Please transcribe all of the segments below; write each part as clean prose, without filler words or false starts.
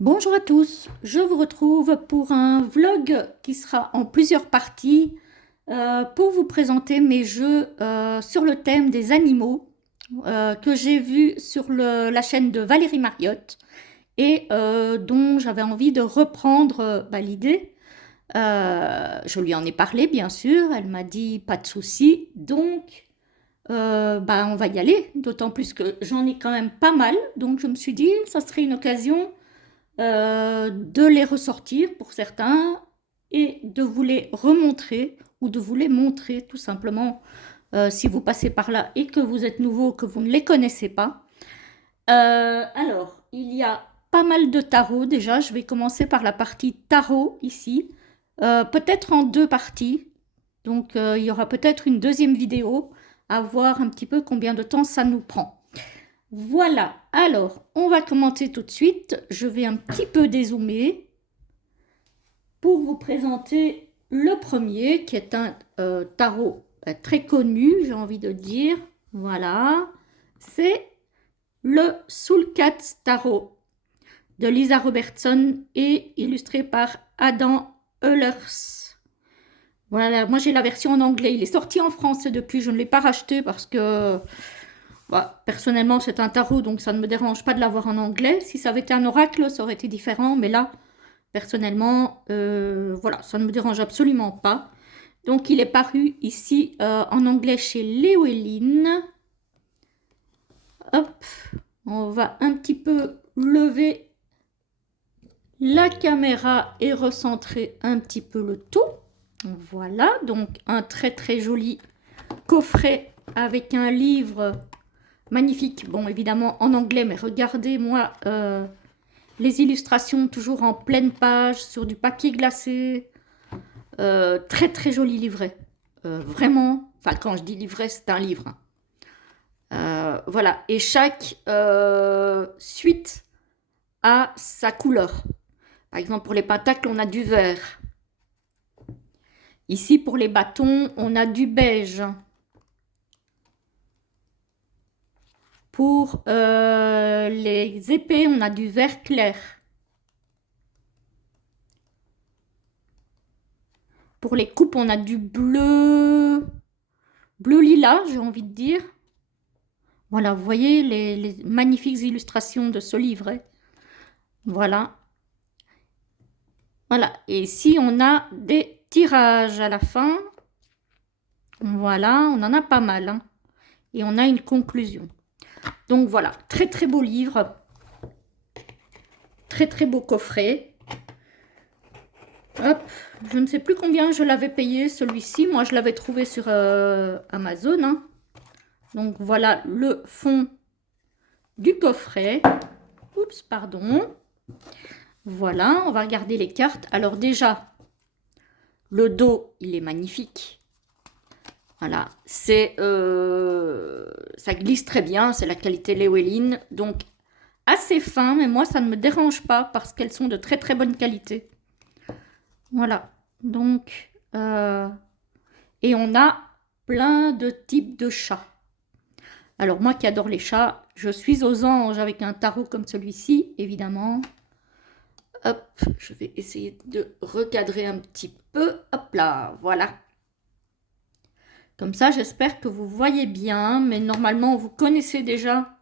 Bonjour à tous, je vous retrouve pour un vlog qui sera en plusieurs parties pour vous présenter mes jeux sur le thème des animaux que j'ai vus sur la chaîne de Valérie Mariotte et dont j'avais envie de reprendre l'idée. Je lui en ai parlé bien sûr, elle m'a dit pas de souci, donc on va y aller, d'autant plus que j'en ai quand même pas mal, donc je me suis dit ça serait une occasion de les ressortir pour certains et de vous les remontrer ou de vous les montrer tout simplement si vous passez par là et que vous êtes nouveau, que vous ne les connaissez pas. Alors, il y a pas mal de tarots déjà. Je vais commencer par la partie tarot ici, peut-être en deux parties. Donc, il y aura peut-être une deuxième vidéo à voir un petit peu combien de temps ça nous prend. Voilà, alors on va commencer tout de suite. Je vais un petit peu dézoomer pour vous présenter le premier qui est un tarot très connu, j'ai envie de dire. Voilà, c'est le Soul Cat Tarot de Lisa Robertson et illustré par Adam Ehlers. Voilà, moi j'ai la version en anglais. Il est sorti en français depuis, je ne l'ai pas racheté parce que personnellement, c'est un tarot, donc ça ne me dérange pas de l'avoir en anglais. Si ça avait été un oracle, ça aurait été différent, mais là, personnellement, voilà, ça ne me dérange absolument pas. Donc, il est paru ici en anglais chez Llewellyn. Hop, on va un petit peu lever la caméra et recentrer un petit peu le tout. Voilà, donc un très très joli coffret avec un livre magnifique, bon évidemment en anglais, mais regardez-moi les illustrations toujours en pleine page sur du papier glacé. Très très joli livret. Vraiment, enfin quand je dis livret, c'est un livre. Voilà, et chaque suite a sa couleur. Par exemple pour les pentacles, on a du vert. Ici pour les bâtons, on a du beige. Pour les épées, on a du vert clair. Pour les coupes, on a du bleu, bleu lilas, j'ai envie de dire. Voilà, vous voyez les magnifiques illustrations de ce livret. Voilà. Voilà. Et ici, on a des tirages à la fin. Voilà, on en a pas mal. Hein. Et on a une conclusion. Donc voilà, très très beau livre. Très très beau coffret. Hop, je ne sais plus combien je l'avais payé celui-ci. Moi, je l'avais trouvé sur Amazon. Hein. Donc voilà le fond du coffret. Oups, pardon. Voilà, on va regarder les cartes. Alors déjà, le dos, il est magnifique. Voilà, ça glisse très bien, c'est la qualité Llewellyn. Donc assez fin, mais moi ça ne me dérange pas parce qu'elles sont de très très bonne qualité. Voilà, donc et on a plein de types de chats. Alors moi qui adore les chats, je suis aux anges avec un tarot comme celui-ci, évidemment. Hop, je vais essayer de recadrer un petit peu. Hop là, voilà. Comme ça, j'espère que vous voyez bien, mais normalement, vous connaissez déjà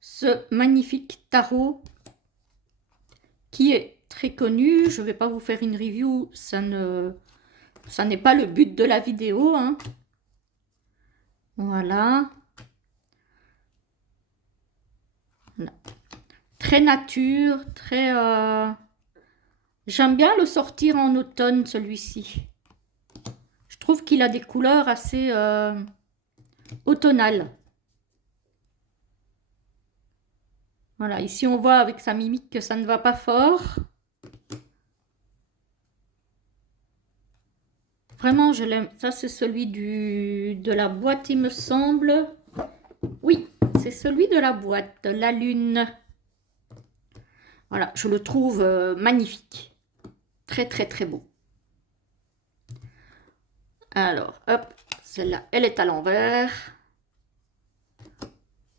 ce magnifique tarot qui est très connu. Je ne vais pas vous faire une review, ça n'est pas le but de la vidéo. Hein. Voilà. Très nature, très... J'aime bien le sortir en automne, celui-ci. Je trouve qu'il a des couleurs assez automnales. Voilà, ici on voit avec sa mimique que ça ne va pas fort. Vraiment, je l'aime. Ça, c'est celui de la boîte, il me semble. Oui, c'est celui de la boîte, de la lune. Voilà, je le trouve magnifique. Très, très, très beau. Alors, hop, celle-là, elle est à l'envers.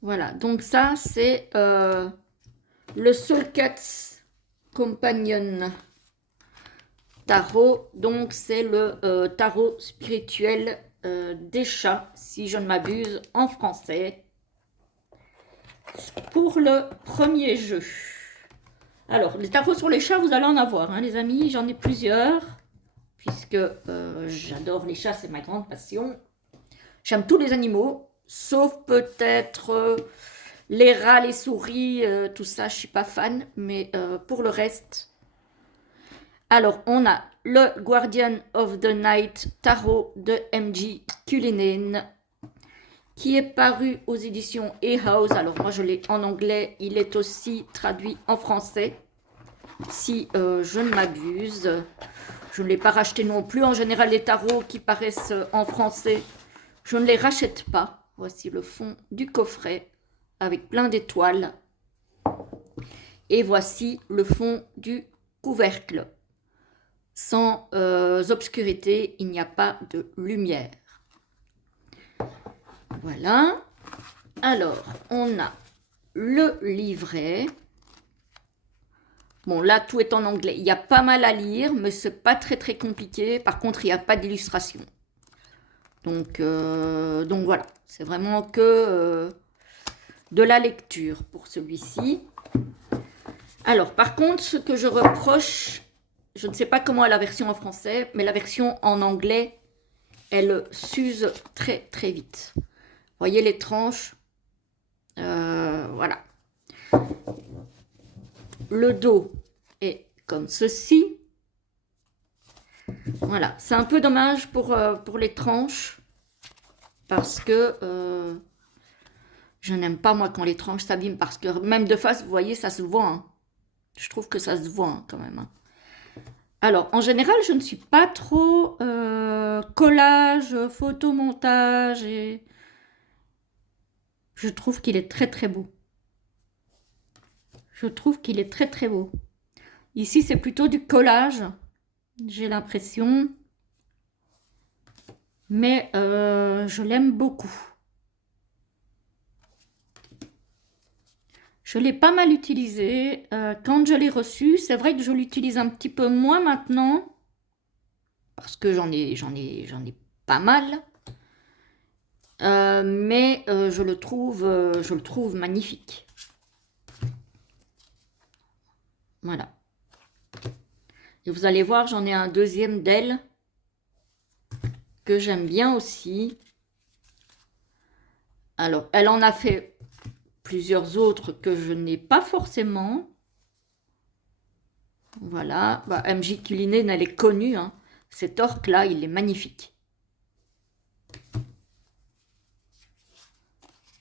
Voilà, donc ça, c'est le Soul Cats Companion Tarot. Donc, c'est le tarot spirituel des chats, si je ne m'abuse, en français. Pour le premier jeu. Alors, les tarots sur les chats, vous allez en avoir, hein, les amis. J'en ai plusieurs, puisque j'adore les chats, c'est ma grande passion. J'aime tous les animaux, sauf peut-être les rats, les souris, tout ça, je ne suis pas fan. Mais pour le reste... Alors, on a le Guardian of the Night Tarot de M.J. Cullinan, qui est paru aux éditions E-House. Alors moi je l'ai en anglais, il est aussi traduit en français, si je ne m'abuse. Je ne l'ai pas racheté non plus. En général, les tarots qui paraissent en français, je ne les rachète pas. Voici le fond du coffret avec plein d'étoiles. Et voici le fond du couvercle. Sans obscurité, il n'y a pas de lumière. Voilà. Alors, on a le livret. Bon, là, tout est en anglais. Il y a pas mal à lire, mais c'est pas très compliqué. Par contre, il n'y a pas d'illustration. Donc voilà. C'est vraiment que de la lecture pour celui-ci. Alors, par contre, ce que je reproche, je ne sais pas comment est la version en français, mais la version en anglais, elle s'use très vite. Voyez les tranches, voilà. Le dos est comme ceci. Voilà, c'est un peu dommage pour les tranches, parce que je n'aime pas moi quand les tranches s'abîment, parce que même de face, vous voyez, ça se voit. Hein. Je trouve que ça se voit hein, quand même. Hein. Alors, en général, je ne suis pas trop collage, photomontage et... Je trouve qu'il est très beau. Je trouve qu'il est très beau. Ici, c'est plutôt du collage, j'ai l'impression. Mais je l'aime beaucoup. Je l'ai pas mal utilisé. Quand je l'ai reçu, c'est vrai que je l'utilise un petit peu moins maintenant. Parce que j'en ai pas mal. Mais je le trouve magnifique. Voilà. Et vous allez voir, j'en ai un deuxième d'elle que j'aime bien aussi. Alors, elle en a fait plusieurs autres que je n'ai pas forcément. Voilà. Bah, M.J. Cullinan, elle est connue. Hein. Cet orque-là, il est magnifique.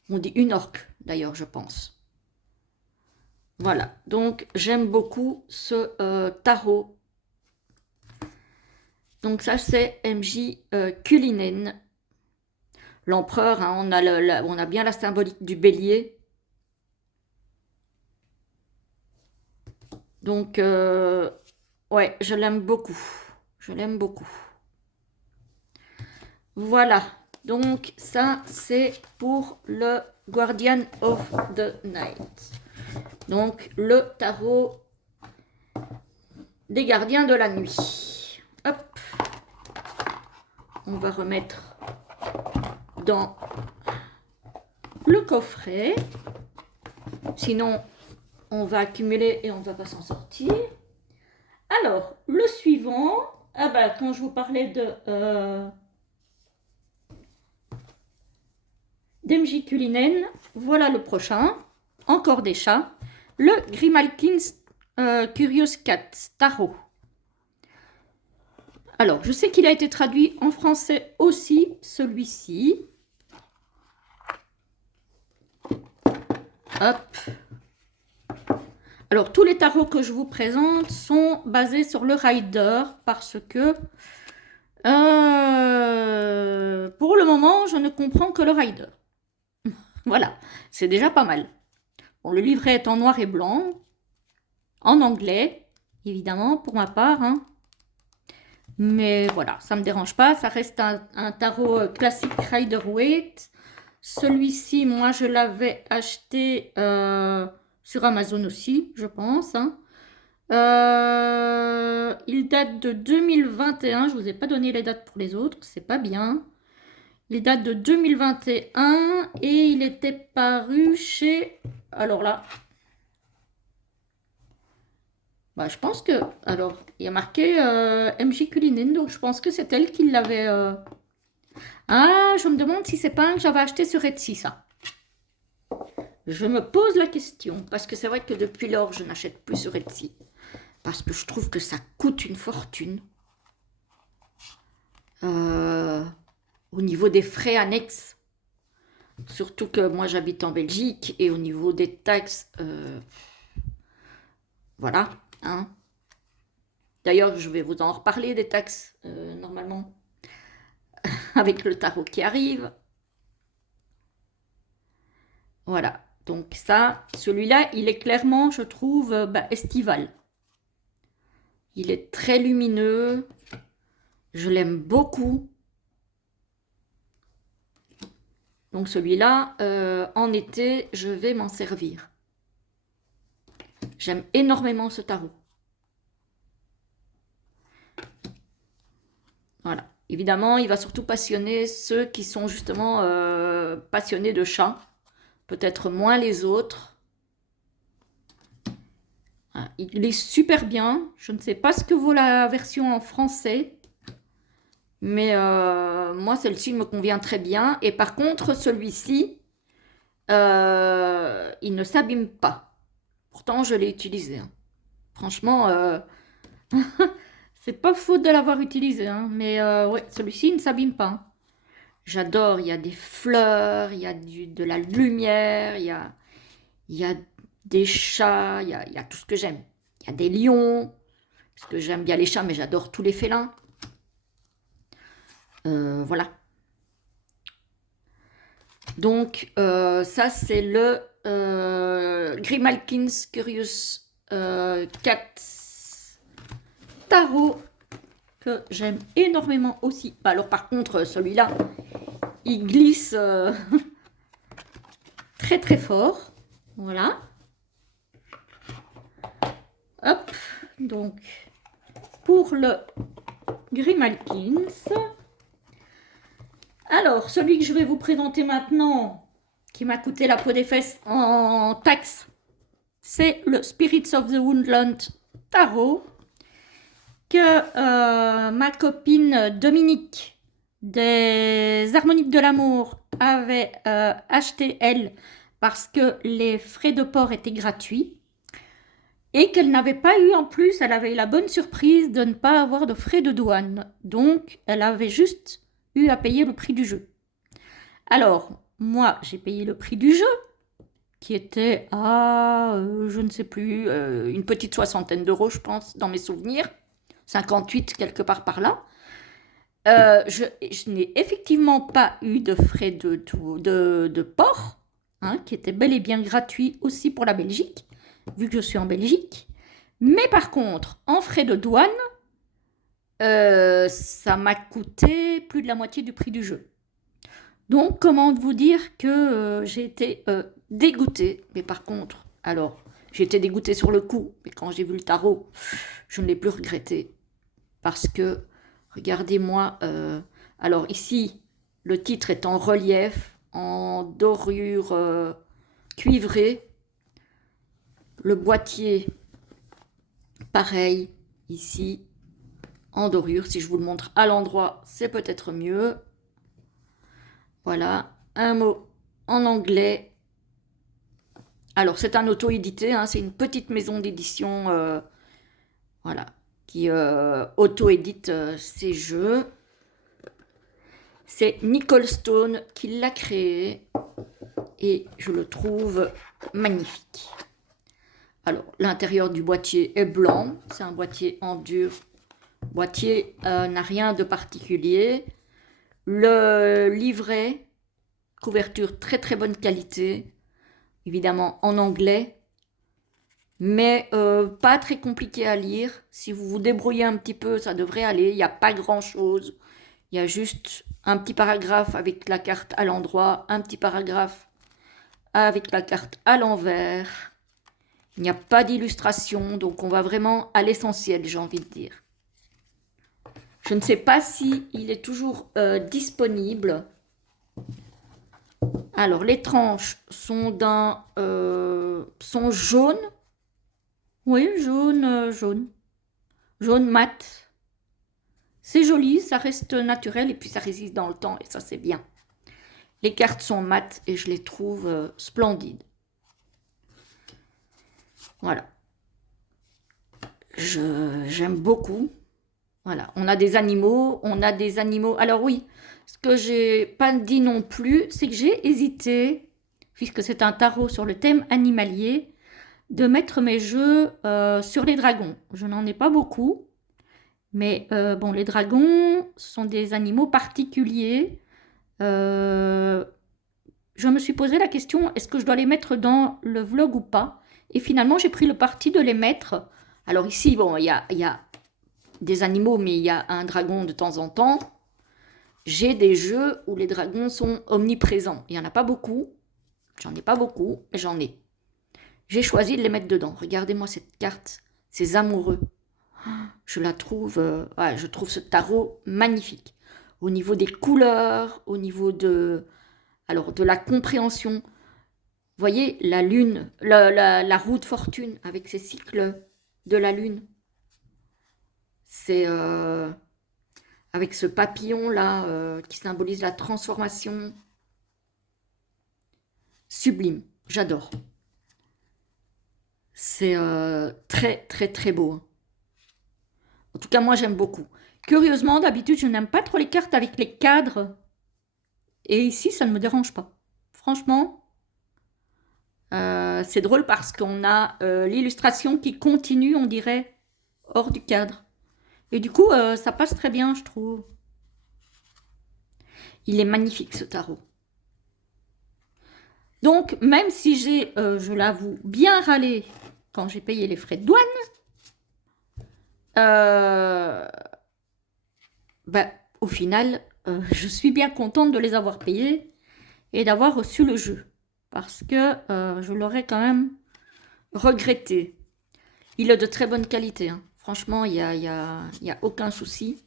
On dit une orque, d'ailleurs, je pense. Voilà. Donc, j'aime beaucoup ce tarot. Donc, ça, c'est M.J. Cullinan. L'empereur, hein, on a bien la symbolique du bélier. Donc, ouais, je l'aime beaucoup. Je l'aime beaucoup. Voilà. Donc, ça, c'est pour le Guardian of the Night. Donc, le tarot des gardiens de la nuit. Hop. On va remettre dans le coffret. Sinon, on va accumuler et on ne va pas s'en sortir. Alors, le suivant. Ah bah, quand je vous parlais de... d'M.J. Cullinan, voilà le prochain, encore des chats, le Grimalkin's Curious Cat Tarot. Alors, je sais qu'il a été traduit en français aussi, celui-ci. Hop. Alors, tous les tarots que je vous présente sont basés sur le Rider, parce que pour le moment, je ne comprends que le Rider. Voilà, c'est déjà pas mal. Bon, le livret est en noir et blanc, en anglais, évidemment, pour ma part. Hein. Mais voilà, ça ne me dérange pas. Ça reste un tarot classique Rider-Waite. Celui-ci, moi, je l'avais acheté sur Amazon aussi, je pense. Hein. Il date de 2021. Je vous ai pas donné les dates pour les autres, c'est pas bien. Il date de 2021 et il était paru chez... Alors là, bah, je pense que... Alors, il y a marqué MJ Culinen, donc je pense que c'est elle qui l'avait... Ah, je me demande si c'est pas un que j'avais acheté sur Etsy, ça. Je me pose la question, parce que c'est vrai que depuis lors, je n'achète plus sur Etsy. Parce que je trouve que ça coûte une fortune. Euh, Au niveau des frais annexes. Surtout que moi, j'habite en Belgique, et au niveau des taxes... voilà, hein. D'ailleurs, je vais vous en reparler des taxes, normalement, avec le tarot qui arrive. Voilà, donc ça, celui-là, il est clairement, je trouve, estival. Il est très lumineux, je l'aime beaucoup. Donc celui-là, en été, je vais m'en servir. J'aime énormément ce tarot. Voilà. Évidemment, il va surtout passionner ceux qui sont justement passionnés de chats. Peut-être moins les autres. Il est super bien. Je ne sais pas ce que vaut la version en français. Mais moi, celle-ci me convient très bien. Et par contre, celui-ci, il ne s'abîme pas. Pourtant, je l'ai utilisé, hein. Franchement, c'est pas faute de l'avoir utilisé, hein. Mais ouais, celui-ci ne s'abîme pas, hein. J'adore, il y a des fleurs, il y a de la lumière, il y a des chats, il y a tout ce que j'aime. Il y a des lions, parce que j'aime bien les chats, mais j'adore tous les félins. Voilà. Donc, ça, c'est le Grimalkin's Curious Cat Tarot que j'aime énormément aussi. Bah, alors, par contre, celui-là, il glisse très très fort. Voilà. Hop. Donc, pour le Grimalkin's. Alors, celui que je vais vous présenter maintenant, qui m'a coûté la peau des fesses en taxes, c'est le Spirits of the Woodland Tarot que ma copine Dominique des Harmoniques de l'amour avait acheté, elle, parce que les frais de port étaient gratuits et qu'elle n'avait pas eu en plus, elle avait eu la bonne surprise de ne pas avoir de frais de douane. Donc, elle avait juste eu à payer le prix du jeu. Alors, moi, j'ai payé le prix du jeu, qui était à, je ne sais plus, une petite soixantaine d'euros, je pense, dans mes souvenirs. 58, quelque part par là. Je n'ai effectivement pas eu de frais de port, hein, qui était bel et bien gratuit aussi pour la Belgique, vu que je suis en Belgique. Mais par contre, en frais de douane, ça m'a coûté plus de la moitié du prix du jeu. Donc, comment vous dire que j'ai été dégoûtée. Mais par contre, alors, j'ai été dégoûtée sur le coup, mais quand j'ai vu le tarot, je ne l'ai plus regretté. Parce que, regardez-moi, alors ici, le titre est en relief, en dorure cuivrée. Le boîtier, pareil, ici, en dorure. Si je vous le montre à l'endroit, c'est peut-être mieux. Voilà, un mot en anglais. Alors, c'est un auto-édité, hein, c'est une petite maison d'édition voilà, qui auto-édite ses jeux. C'est Nicole Stone qui l'a créé et je le trouve magnifique. Alors, l'intérieur du boîtier est blanc, c'est un boîtier en dur. Le boîtier n'a rien de particulier. Le livret, couverture très très bonne qualité, évidemment en anglais, mais pas très compliqué à lire. Si vous vous débrouillez un petit peu, ça devrait aller. Il n'y a pas grand-chose. Il y a juste un petit paragraphe avec la carte à l'endroit, un petit paragraphe avec la carte à l'envers. Il n'y a pas d'illustration, donc on va vraiment à l'essentiel, j'ai envie de dire. Je ne sais pas si il est toujours disponible. Alors, les tranches sont sont jaunes. Oui, jaune. Jaune mat. C'est joli, ça reste naturel et puis ça résiste dans le temps et ça c'est bien. Les cartes sont mates et je les trouve splendides. Voilà. J'aime beaucoup. Voilà, on a des animaux, Alors oui, ce que j'ai pas dit non plus, c'est que j'ai hésité, puisque c'est un tarot sur le thème animalier, de mettre mes jeux sur les dragons. Je n'en ai pas beaucoup, mais bon, les dragons sont des animaux particuliers. Je me suis posé la question, est-ce que je dois les mettre dans le vlog ou pas? Et finalement, j'ai pris le parti de les mettre. Alors ici, bon, il y a des animaux, mais il y a un dragon de temps en temps. J'ai des jeux où les dragons sont omniprésents. Il n'y en a pas beaucoup. J'en ai pas beaucoup, mais j'en ai. J'ai choisi de les mettre dedans. Regardez-moi cette carte. Ces amoureux. Je la trouve... ouais, je trouve ce tarot magnifique. Au niveau des couleurs, au niveau alors, de la compréhension. Vous voyez, la lune, la roue de fortune avec ses cycles de la lune. C'est avec ce papillon là qui symbolise la transformation. Sublime, j'adore. C'est très très très beau. Hein. En tout cas, moi j'aime beaucoup. Curieusement, d'habitude, je n'aime pas trop les cartes avec les cadres. Et ici, ça ne me dérange pas. Franchement, c'est drôle parce qu'on a l'illustration qui continue, on dirait, hors du cadre. Et du coup, ça passe très bien, je trouve. Il est magnifique, ce tarot. Donc, même si j'ai, je l'avoue, bien râlé quand j'ai payé les frais de douane, au final, je suis bien contente de les avoir payés et d'avoir reçu le jeu. Parce que je l'aurais quand même regretté. Il est de très bonne qualité. Hein. Franchement, il y a aucun souci.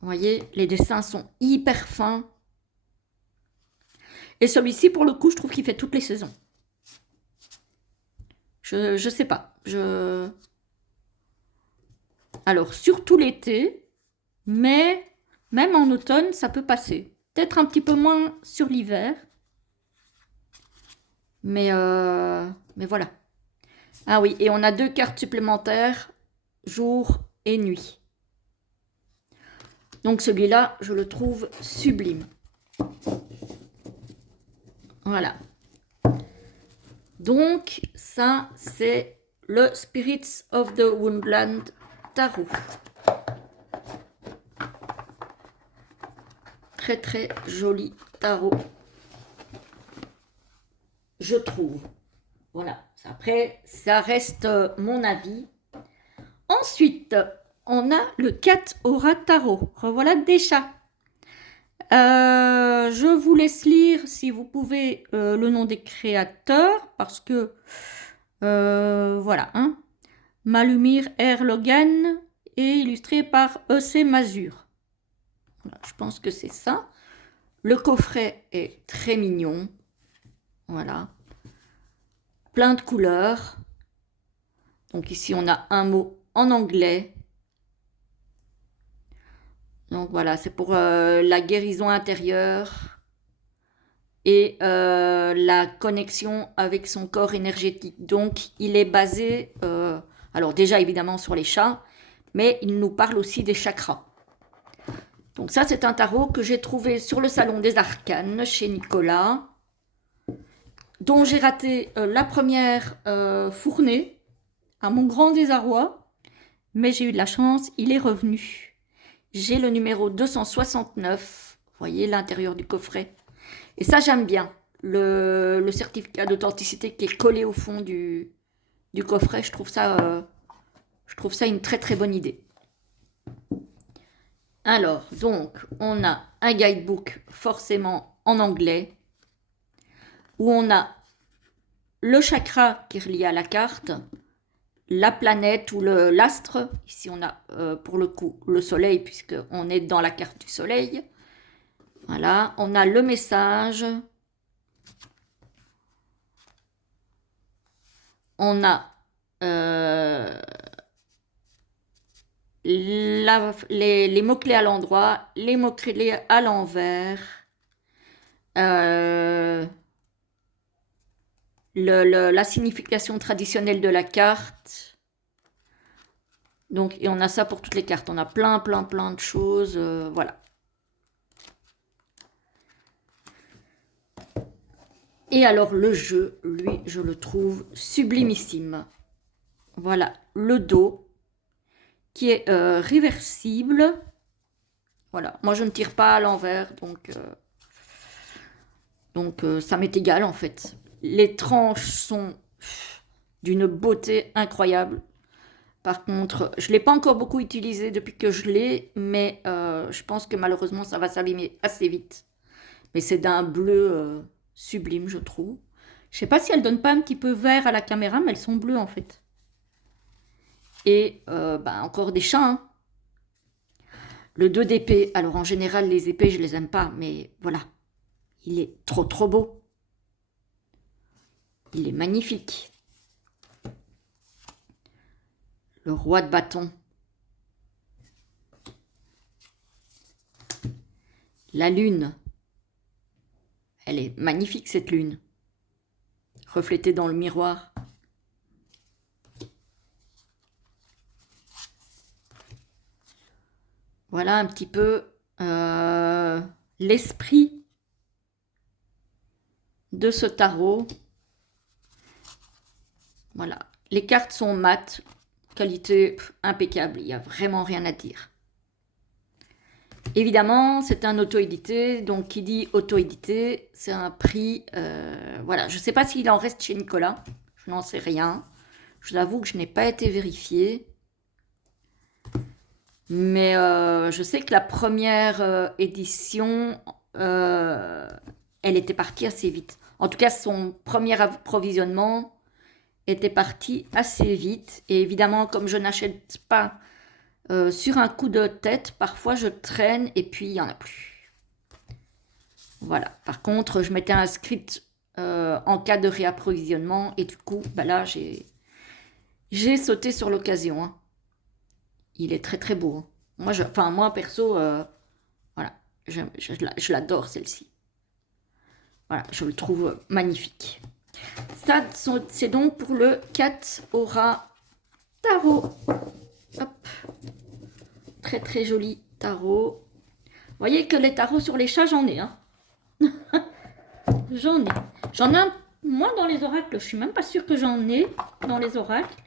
Vous voyez, les dessins sont hyper fins. Et celui-ci, pour le coup, je trouve qu'il fait toutes les saisons. Je sais pas. Alors, surtout l'été, mais même en automne, ça peut passer. Peut-être un petit peu moins sur l'hiver. Mais voilà. Ah oui, et on a 2 cartes supplémentaires, jour et nuit. Donc celui-là, je le trouve sublime. Voilà. Donc, ça, c'est le Spirits of the Woodland Tarot. Très, très joli tarot. Je trouve. Voilà. Après, ça reste mon avis. Ensuite, on a le Cat Aura Tarot. Revoilà des chats. Je vous laisse lire, si vous pouvez, le nom des créateurs, parce que, voilà, hein. Malumir R. Logan et illustré par E.C. Mazur. Voilà, je pense que c'est ça. Le coffret est très mignon. Voilà. Plein de couleurs. Donc ici, on a un mot en anglais. Donc voilà, c'est pour la guérison intérieure et la connexion avec son corps énergétique. Donc il est basé, alors déjà évidemment sur les chats, mais il nous parle aussi des chakras. Donc ça, c'est un tarot que j'ai trouvé sur le Salon des Arcanes chez Nicolas, dont j'ai raté la première fournée, à mon grand désarroi, mais j'ai eu de la chance, il est revenu. J'ai le numéro 269, vous voyez l'intérieur du coffret. Et ça, j'aime bien, le certificat d'authenticité qui est collé au fond du coffret. Je trouve ça une très très bonne idée. Alors, donc, on a un guidebook forcément en anglais, où on a le chakra qui est relié à la carte, la planète ou l'astre. Ici, on a pour le coup le soleil, puisqu'on est dans la carte du soleil. Voilà, on a le message. On a les mots-clés à l'endroit, les mots-clés à l'envers, la signification traditionnelle de la carte. Donc, et on a ça pour toutes les cartes. On a plein de choses. Voilà. Et alors, le jeu, lui, je le trouve sublimissime. Voilà, le dos qui est réversible. Voilà, moi je ne tire pas à l'envers, donc ça m'est égal en fait. Les tranches sont d'une beauté incroyable. Par contre, je ne l'ai pas encore beaucoup utilisé depuis que je l'ai, mais je pense que malheureusement ça va s'abîmer assez vite. Mais c'est d'un bleu sublime, je trouve. Je ne sais pas si elles ne donnent pas un petit peu vert à la caméra, mais elles sont bleues en fait. Et encore des chats, hein. Le 2 d'épée, alors en général les épées je les aime pas, mais voilà, il est trop beau. Il est magnifique. Le roi de bâton. La lune. Elle est magnifique cette lune. Reflétée dans le miroir. Voilà un petit peu l'esprit de ce tarot. Voilà, les cartes sont mates, qualité impeccable, il n'y a vraiment rien à dire. Évidemment, c'est un auto-édité, donc qui dit auto-édité, c'est un prix, voilà, je ne sais pas s'il en reste chez Nicolas, je n'en sais rien. Je vous avoue que je n'ai pas été vérifiée. Mais je sais que la première édition, elle était partie assez vite. En tout cas, son premier approvisionnement était parti assez vite. Et évidemment, comme je n'achète pas sur un coup de tête, parfois je traîne et puis il n'y en a plus. Voilà. Par contre, je m'étais inscrite en cas de réapprovisionnement et du coup, là, j'ai sauté sur l'occasion. Hein. Il est très beau. Hein. Moi perso, voilà, je l'adore celle-ci. Voilà, je le trouve magnifique. Ça, c'est donc pour le 4 Aura Tarot. Hop. Très joli tarot. Vous voyez que les tarots sur les chats, j'en ai. Hein. J'en ai. J'en ai un, moi dans les oracles. Je suis même pas sûre que j'en ai dans les oracles.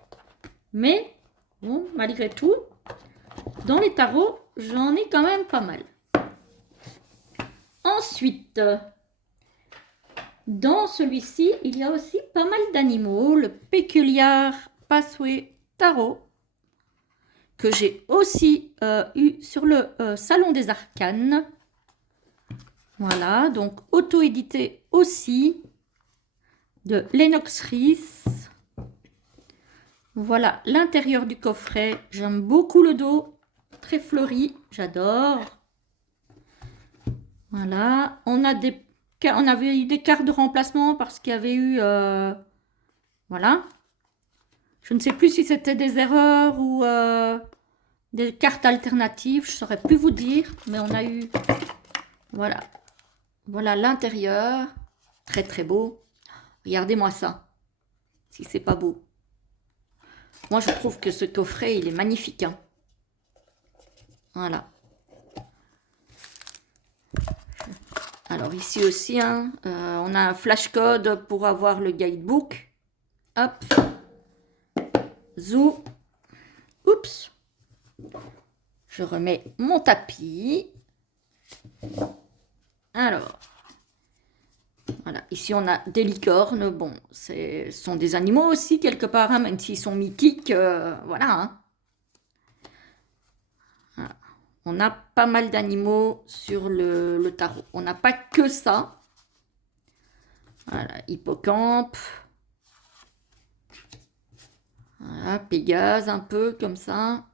Mais, bon, malgré tout, dans les tarots, j'en ai quand même pas mal. Ensuite, dans celui-ci, il y a aussi pas mal d'animaux. Le Peculiar Pathway Tarot, que j'ai aussi eu sur le Salon des Arcanes. Voilà, donc auto-édité aussi, de Lennox Rees. Voilà l'intérieur du coffret. J'aime beaucoup le dos, très fleuri, j'adore. Voilà, on avait eu des cartes de remplacement parce qu'il y avait eu... voilà. Je ne sais plus si c'était des erreurs ou des cartes alternatives. Je ne saurais plus vous dire. Mais on a eu... Voilà. Voilà l'intérieur. Très beau. Regardez-moi ça. Si c'est pas beau. Moi, je trouve que ce coffret, il est magnifique. Hein. Voilà. Alors ici aussi, hein, on a un flash code pour avoir le guidebook. Hop. Zou. Oups. Je remets mon tapis. Alors. Voilà. Ici, on a des licornes. Bon, ce sont des animaux aussi, quelque part, hein, même s'ils sont mythiques. Voilà. Hein. Voilà. On a pas mal d'animaux sur le tarot. On n'a pas que ça. Voilà, hippocampe. Voilà, Pégase, un peu comme ça.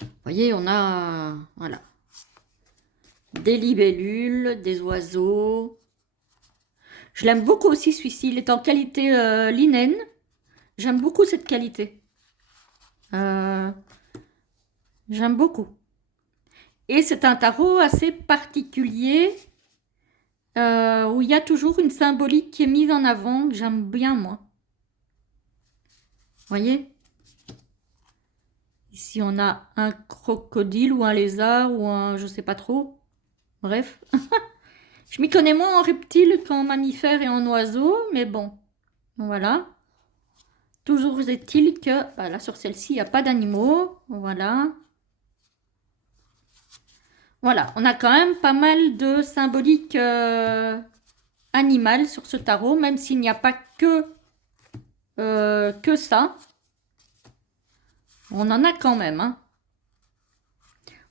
Vous voyez, on a, voilà, des libellules, des oiseaux. Je l'aime beaucoup aussi celui-ci, il est en qualité linen. J'aime beaucoup cette qualité. Euh, J'aime beaucoup. Et c'est un tarot assez particulier où il y a toujours une symbolique qui est mise en avant que j'aime bien moi. Vous voyez? Ici on a un crocodile ou un lézard ou un je sais pas trop. Bref. Je m'y connais moins en reptiles qu'en mammifères et en oiseaux, mais bon. Voilà. Toujours est-il que là sur celle-ci il n'y a pas d'animaux. Voilà. Voilà, on a quand même pas mal de symboliques animales sur ce tarot, même s'il n'y a pas que ça. On en a quand même. Hein.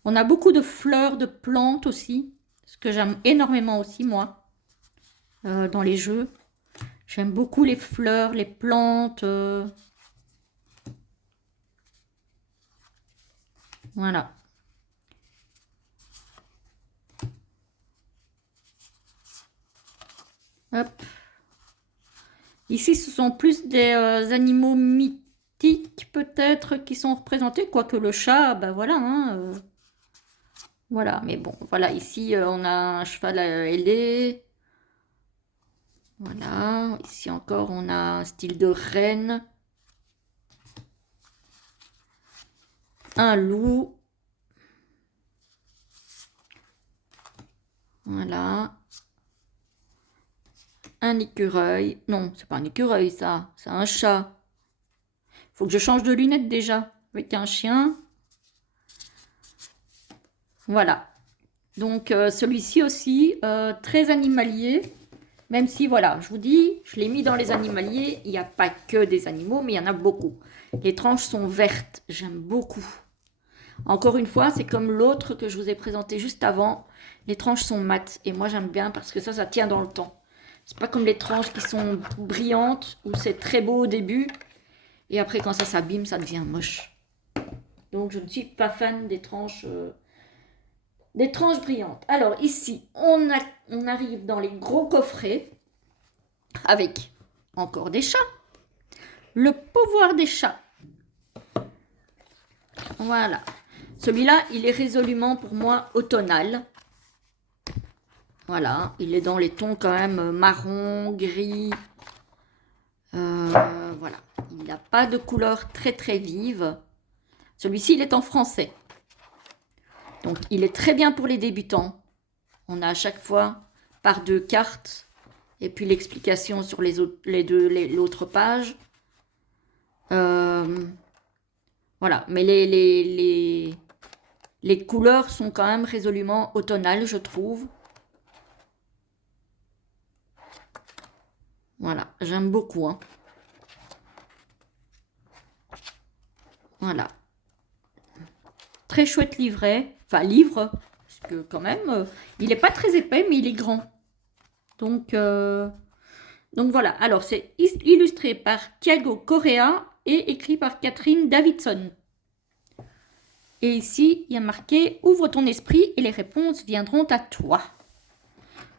On a beaucoup de fleurs, de plantes aussi, ce que j'aime énormément aussi, moi, dans les jeux. J'aime beaucoup les fleurs, les plantes. Voilà. Hop. Ici, ce sont plus des animaux mythiques, peut-être, qui sont représentés. Quoique le chat, ben voilà. Hein, voilà, mais bon, voilà. Ici, on a un cheval ailé. Voilà. Ici encore, on a un style de reine. Un loup. Voilà. Un écureuil. Non, c'est pas un écureuil, ça. C'est un chat. Faut que je change de lunettes déjà. Avec un chien. Voilà. Donc, celui-ci aussi, très animalier. Même si, voilà, je vous dis, je l'ai mis dans les animaliers. Il n'y a pas que des animaux, mais il y en a beaucoup. Les tranches sont vertes. J'aime beaucoup. Encore une fois, c'est comme l'autre que je vous ai présenté juste avant. Les tranches sont mates. Et moi, j'aime bien parce que ça tient dans le temps. C'est pas comme les tranches qui sont brillantes, où c'est très beau au début. Et après, quand ça s'abîme, ça devient moche. Donc, je ne suis pas fan des tranches brillantes. Alors, ici, on arrive dans les gros coffrets avec encore des chats. Le pouvoir des chats. Voilà. Celui-là, il est résolument pour moi automnal. Voilà, il est dans les tons quand même marron, gris. Voilà, il n'a pas de couleur très très vive. Celui-ci, il est en français. Donc, il est très bien pour les débutants. On a à chaque fois par 2 cartes et puis l'explication sur l'autre page. Voilà, mais les couleurs sont quand même résolument automnales, je trouve. Voilà, j'aime beaucoup. Hein. Voilà. Très chouette livret. Enfin, livre. Parce que quand même, il n'est pas très épais, mais il est grand. Donc voilà. Alors, c'est illustré par Thiago Correa et écrit par Catherine Davidson. Et ici, il y a marqué « Ouvre ton esprit et les réponses viendront à toi ».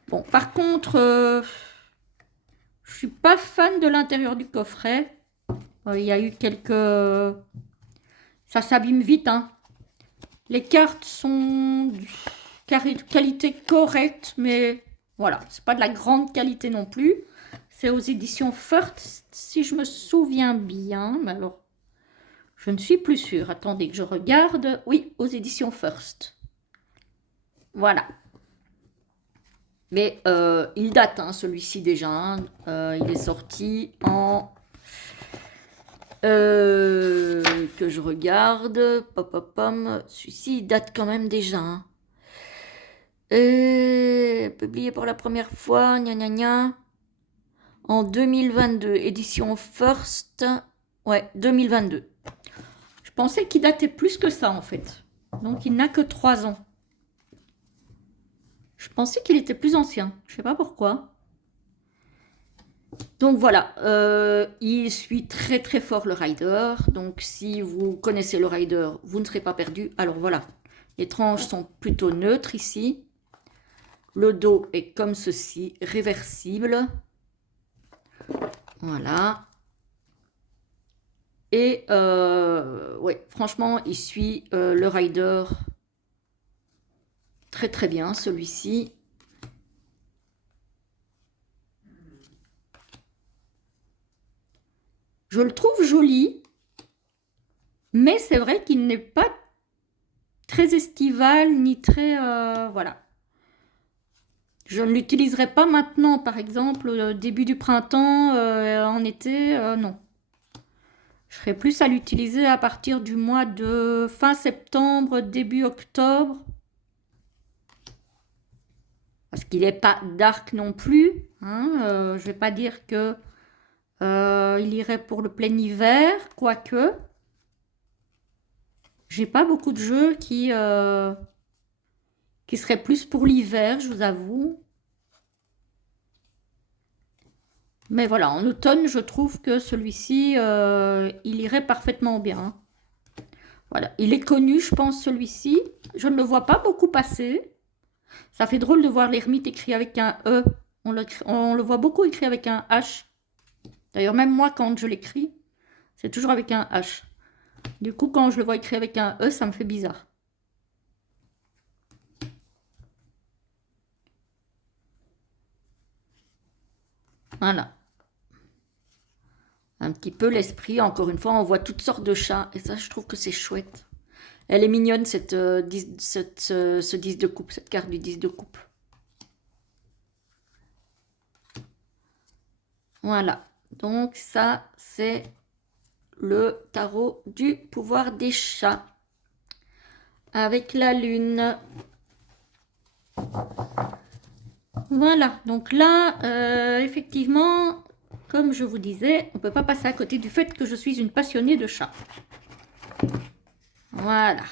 Bon, par contre, je suis pas fan de l'intérieur du coffret. Il y a eu quelques... Ça s'abîme vite, hein. Les cartes sont qualité correcte, mais voilà, c'est pas de la grande qualité non plus. C'est aux éditions First, si je me souviens bien. Mais alors, je ne suis plus sûre. Attendez que je regarde. Oui, aux éditions First. Voilà. Mais il date, hein, celui-ci déjà. Hein. Il est sorti en... que je regarde. Pop, pop, pom. Celui-ci, il date quand même déjà. Hein. Publié pour la première fois, gna gna gna, en 2022, édition First. Ouais, 2022. Je pensais qu'il datait plus que ça, en fait. Donc, il n'a que 3 ans. Je pensais qu'il était plus ancien. Je sais pas pourquoi. Donc voilà, il suit très très fort le rider. Donc si vous connaissez le rider, vous ne serez pas perdu. Alors voilà, les tranches sont plutôt neutres ici. Le dos est comme ceci, réversible. Voilà. Et ouais, franchement, il suit le rider très très bien, celui-ci. Je le trouve joli, mais c'est vrai qu'il n'est pas très estival, ni très... voilà. Je ne l'utiliserai pas maintenant, par exemple, au début du printemps, en été, non. Je serai plus à l'utiliser à partir du mois de fin septembre, début octobre. Parce qu'il n'est pas dark non plus. Hein, je ne vais pas dire que il irait pour le plein hiver, quoique. J'ai pas beaucoup de jeux qui seraient plus pour l'hiver, je vous avoue. Mais voilà, en automne, je trouve que celui-ci, il irait parfaitement bien. Voilà, il est connu, je pense, celui-ci. Je ne le vois pas beaucoup passer. Ça fait drôle de voir l'ermite écrit avec un E. On le voit beaucoup écrit avec un H. D'ailleurs, même moi, quand je l'écris, c'est toujours avec un H. Du coup, quand je le vois écrit avec un E, ça me fait bizarre. Voilà. Un petit peu l'esprit. Encore une fois, on voit toutes sortes de chats. Et ça, je trouve que c'est chouette. Elle est mignonne, ce 10 de coupe, cette carte du 10 de coupe. Voilà. Donc ça, c'est le tarot du pouvoir des chats. Avec la lune. Voilà. Donc là, effectivement, comme je vous disais, on ne peut pas passer à côté du fait que je suis une passionnée de chats. Voilà.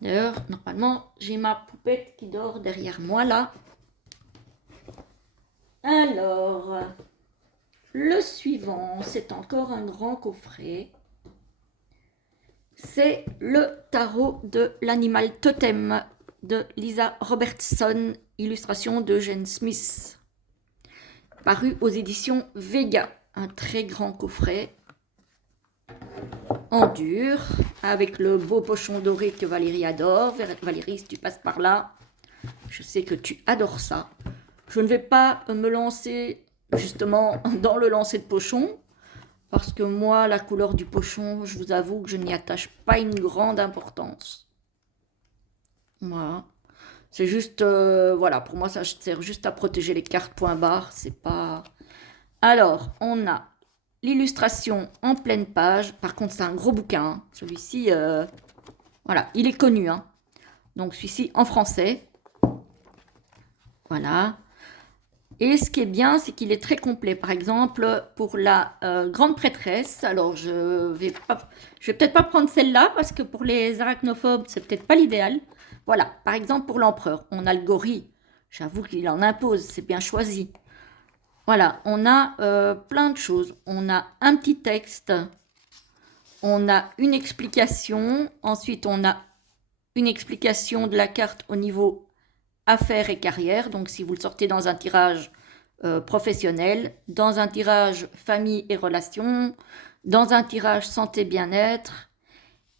D'ailleurs, normalement, j'ai ma poupette qui dort derrière moi là. Alors, le suivant, c'est encore un grand coffret. C'est le tarot de l'animal totem de Lisa Robertson, illustration de Jane Smith, paru aux éditions Vega. Un très grand coffret en dur, avec le beau pochon doré que Valérie adore. Valérie, si tu passes par là, je sais que tu adores ça. Je ne vais pas me lancer justement dans le lancer de pochon, parce que moi, la couleur du pochon, je vous avoue que je n'y attache pas une grande importance. Voilà. C'est juste, voilà, pour moi, ça sert juste à protéger les cartes point barre. C'est pas... Alors, on a l'illustration en pleine page. Par contre, c'est un gros bouquin. Hein. Celui-ci, voilà, il est connu. Hein. Donc, celui-ci en français. Voilà. Et ce qui est bien, c'est qu'il est très complet. Par exemple, pour la grande prêtresse, alors je vais peut-être pas prendre celle-là parce que pour les arachnophobes, c'est peut-être pas l'idéal. Voilà, par exemple pour l'empereur, on a le gorille. J'avoue qu'il en impose, c'est bien choisi. Voilà, on a plein de choses. On a un petit texte, on a une explication, ensuite on a une explication de la carte au niveau affaires et carrière. Donc si vous le sortez dans un tirage professionnel, dans un tirage famille et relations, dans un tirage santé bien-être.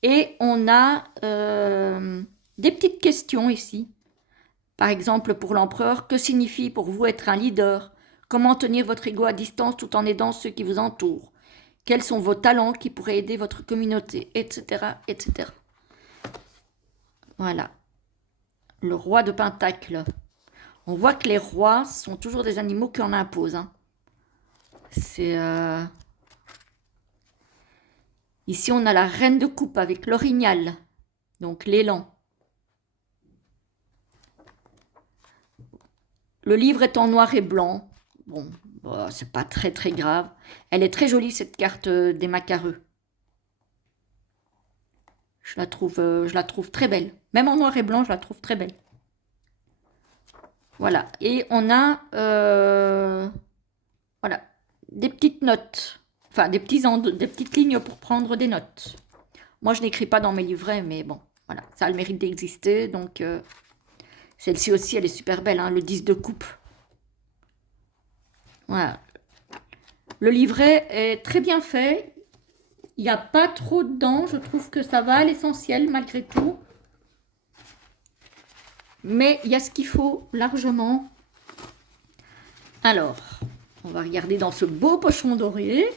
Et on a des petites questions ici. Par exemple, pour l'empereur, que signifie pour vous être un leader? Comment tenir votre ego à distance tout en aidant ceux qui vous entourent? Quels sont vos talents qui pourraient aider votre communauté? Etc. etc. Voilà. Le roi de Pentacle. On voit que les rois sont toujours des animaux qui en imposent. Hein. C'est Ici, on a la reine de coupe avec l'orignal, donc l'élan. Le livre est en noir et blanc. Bon, c'est pas très très grave. Elle est très jolie cette carte des macareux. Je la trouve très belle. Même en noir et blanc, je la trouve très belle. Voilà. Et on a voilà, des petites notes. Enfin, des petites lignes pour prendre des notes. Moi, je n'écris pas dans mes livrets, mais bon, voilà, ça a le mérite d'exister. Donc, celle-ci aussi, elle est super belle, hein, le 10 de coupe. Voilà. Le livret est très bien fait. Il n'y a pas trop dedans. Je trouve que ça va à l'essentiel, malgré tout. Mais il y a ce qu'il faut largement. Alors, on va regarder dans ce beau pochon doré.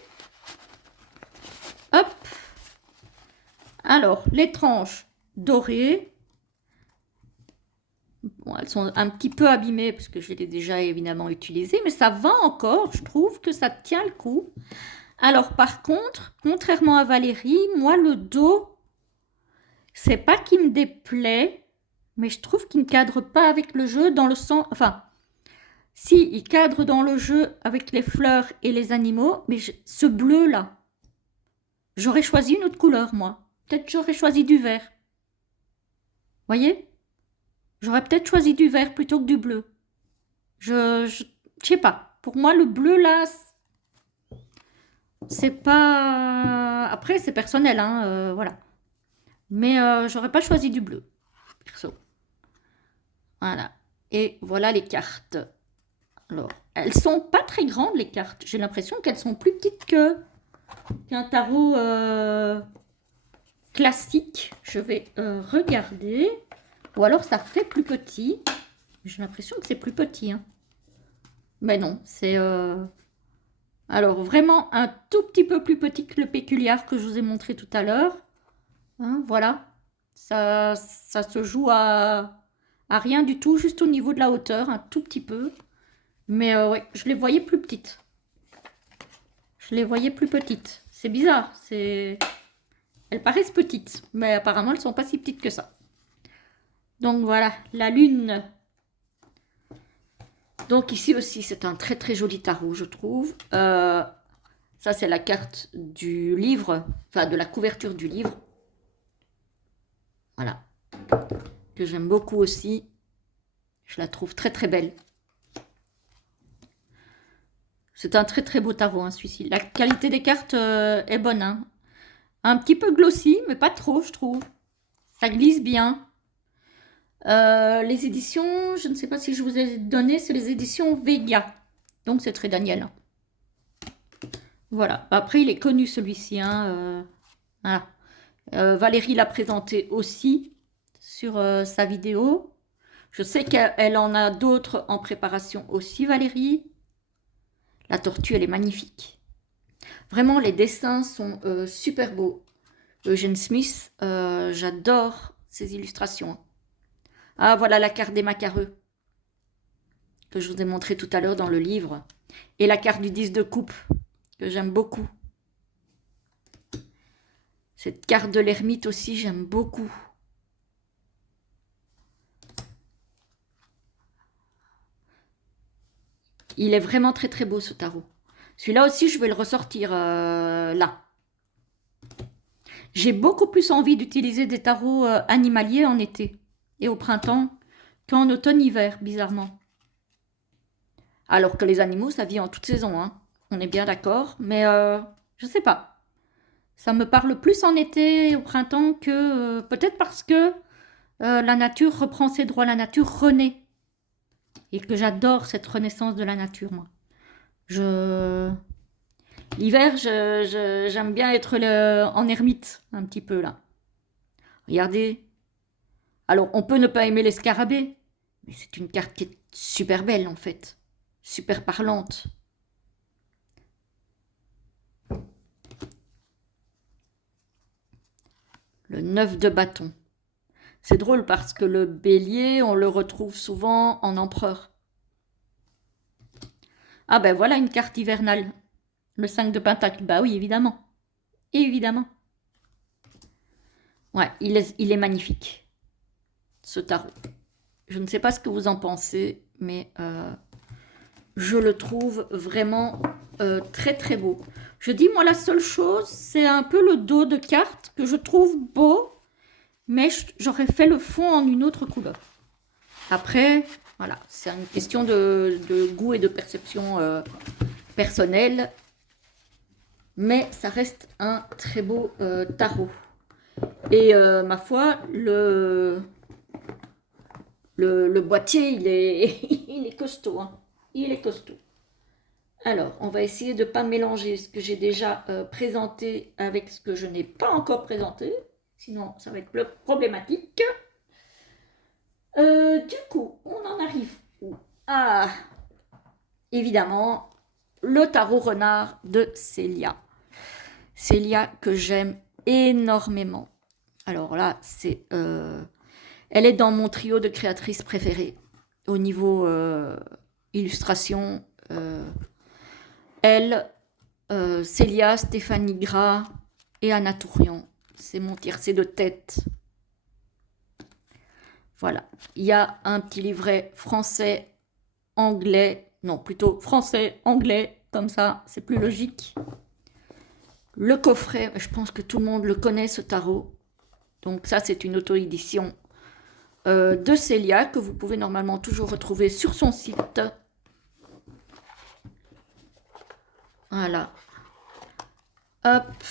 Hop. Alors, les tranches dorées. Bon, elles sont un petit peu abîmées parce que je les ai déjà évidemment utilisées, mais ça va encore. Je trouve que ça tient le coup. Alors, par contre, contrairement à Valérie, moi, le dos, c'est pas qu'il me déplaît, mais je trouve qu'il ne cadre pas avec le jeu dans le sens... Enfin, si, il cadre dans le jeu avec les fleurs et les animaux, mais ce bleu-là, j'aurais choisi une autre couleur, moi. Peut-être j'aurais choisi du vert. Voyez? J'aurais peut-être choisi du vert plutôt que du bleu. Je sais pas. Pour moi, le bleu, là, c'est pas... Après, c'est personnel, hein, voilà. Mais j'aurais pas choisi du bleu, perso. Voilà. Et voilà les cartes. Alors, elles sont pas très grandes, les cartes. J'ai l'impression qu'elles sont plus petites qu'un tarot classique. Je vais regarder. Ou alors, ça fait plus petit. J'ai l'impression que c'est plus petit. Hein. Mais non, c'est... Alors, vraiment un tout petit peu plus petit que le péculiar que je vous ai montré tout à l'heure. Hein, voilà. Ça se joue à rien du tout, juste au niveau de la hauteur, un tout petit peu. Mais ouais, je les voyais plus petites. Je les voyais plus petites. C'est bizarre. Elles paraissent petites, mais apparemment, elles sont pas si petites que ça. Donc voilà, la lune. Donc ici aussi, c'est un très très joli tarot, je trouve. Ça, c'est la carte du livre, enfin de la couverture du livre. Voilà. Que j'aime beaucoup aussi. Je la trouve très très belle. C'est un très très beau tarot, hein, celui-ci. La qualité des cartes est bonne. Hein. Un petit peu glossy, mais pas trop, je trouve. Ça glisse bien. Les éditions, je ne sais pas si je vous ai donné, c'est les éditions Vega. Donc c'est très Daniel. Voilà. Après, il est connu celui-ci. Hein, voilà. Valérie l'a présenté aussi sur sa vidéo. Je sais qu'elle en a d'autres en préparation aussi, Valérie. La tortue, elle est magnifique. Vraiment, les dessins sont super beaux. Eugene Smith, j'adore ses illustrations. Ah, voilà la carte des macareux que je vous ai montré tout à l'heure dans le livre. Et la carte du 10 de coupe, que j'aime beaucoup. Cette carte de l'ermite aussi, j'aime beaucoup. Il est vraiment très très beau ce tarot. Celui-là aussi, je vais le ressortir là. J'ai beaucoup plus envie d'utiliser des tarots animaliers en été et au printemps qu'en automne-hiver, bizarrement. Alors que les animaux, ça vit en toute saison, hein. On est bien d'accord, mais je sais pas. Ça me parle plus en été et au printemps que... peut-être parce que la nature reprend ses droits, la nature renaît. Et que j'adore cette renaissance de la nature, moi. L'hiver, j'aime bien être en ermite, un petit peu, là. Regardez. Alors, on peut ne pas aimer les scarabées, mais c'est une carte qui est super belle, en fait. Super parlante. Le 9 de bâton. C'est drôle parce que le bélier, on le retrouve souvent en empereur. Ah ben voilà une carte hivernale. Le 5 de pentacle. Bah oui, évidemment. Évidemment. Ouais, il est magnifique, ce tarot. Je ne sais pas ce que vous en pensez, mais je le trouve vraiment très très beau. Je dis, moi, la seule chose, c'est un peu le dos de carte que je trouve beau, mais j'aurais fait le fond en une autre couleur. Après, Voilà, c'est une question de goût et de perception personnelle. Mais ça reste un très beau tarot. Et ma foi, le boîtier, il est costaud. Hein. Il est costaud. Alors, on va essayer de ne pas mélanger ce que j'ai déjà présenté avec ce que je n'ai pas encore présenté. Sinon, ça va être problématique. Du coup, on en arrive où? Ah, évidemment, le tarot renard de Célia. Célia que j'aime énormément. Alors là, elle est dans mon trio de créatrices préférées. Au niveau illustration, elle, Célia, Stéphanie Gras et Anna Tourian. C'est mon tiercé de tête. Voilà. Il y a un petit livret français, anglais, non, plutôt français, anglais, comme ça, c'est plus logique. Le coffret, je pense que tout le monde le connaît, ce tarot. Donc ça, c'est une auto-édition de Célia que vous pouvez normalement toujours retrouver sur son site. Voilà. Hop,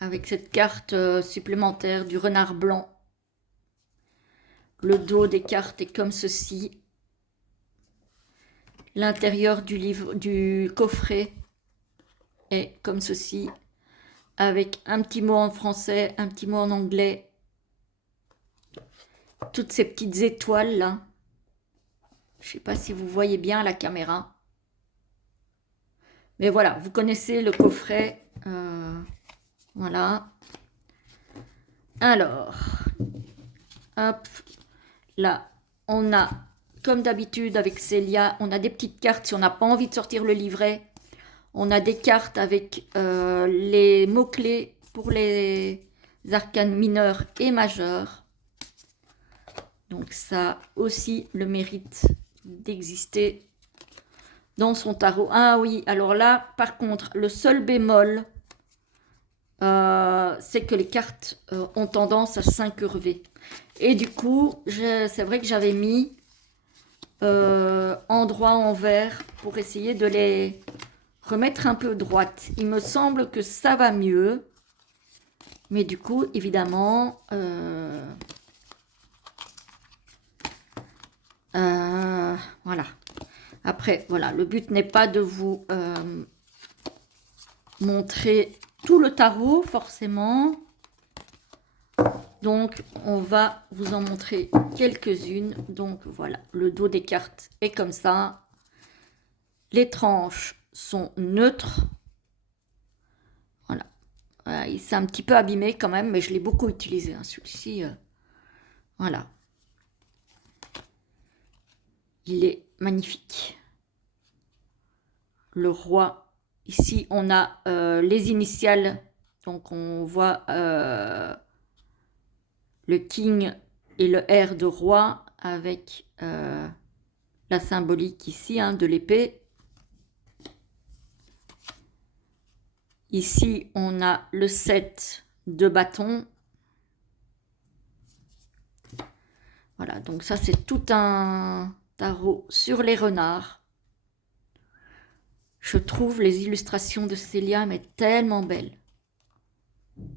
avec cette carte supplémentaire du renard blanc. Le dos des cartes est comme ceci. L'intérieur du coffret est comme ceci, avec un petit mot en français, un petit mot en anglais. Toutes ces petites étoiles là. Je ne sais pas si vous voyez bien à la caméra. Mais voilà, vous connaissez le coffret. Voilà. Alors, hop, là, on a, comme d'habitude avec Célia, on a des petites cartes si on n'a pas envie de sortir le livret. On a des cartes avec les mots-clés pour les arcanes mineurs et majeurs. Donc ça aussi le mérite d'exister dans son tarot. Ah oui, alors là, par contre, le seul bémol, c'est que les cartes ont tendance à s'incurver. Et du coup, c'est vrai que j'avais mis endroit envers pour essayer de les remettre un peu droites. Il me semble que ça va mieux. Mais du coup, évidemment, voilà. Après, voilà, le but n'est pas de vous montrer tout le tarot, forcément. Donc, on va vous en montrer quelques-unes. Donc, voilà, le dos des cartes est comme ça. Les tranches sont neutres. Voilà. Il s'est un petit peu abîmé quand même, mais je l'ai beaucoup utilisé, hein, celui-ci. Voilà. Il est magnifique. Le roi. Ici, on a les initiales. Donc, on voit le king et le R de roi avec la symbolique ici hein, de l'épée. Ici, on a le 7 de bâton. Voilà, donc ça, c'est tout un tarot sur les renards. Je trouve les illustrations de Célia mais tellement belles.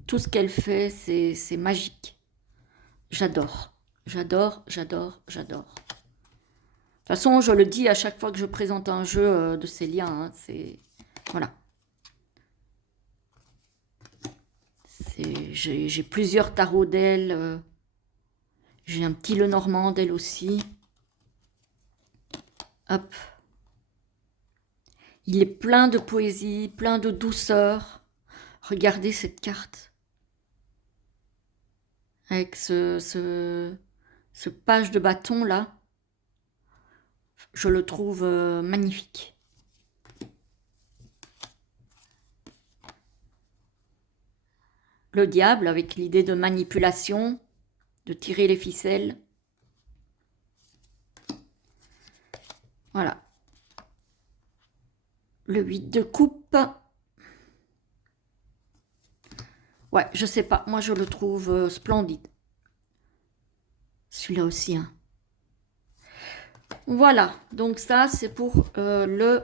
Tout ce qu'elle fait, c'est magique. J'adore, j'adore, j'adore, j'adore. De toute façon, je le dis à chaque fois que je présente un jeu de Célia, hein, c'est... Voilà. J'ai plusieurs tarots d'elle. J'ai un petit Lenormand d'elle aussi. Hop. Il est plein de poésie, plein de douceur. Regardez cette carte. Avec ce page de bâton là. Je le trouve magnifique. Le diable avec l'idée de manipulation, de tirer les ficelles. Voilà. Le 8 de coupe. Ouais, je sais pas. Moi, je le trouve splendide. Celui-là aussi. Hein. Voilà, donc ça c'est pour le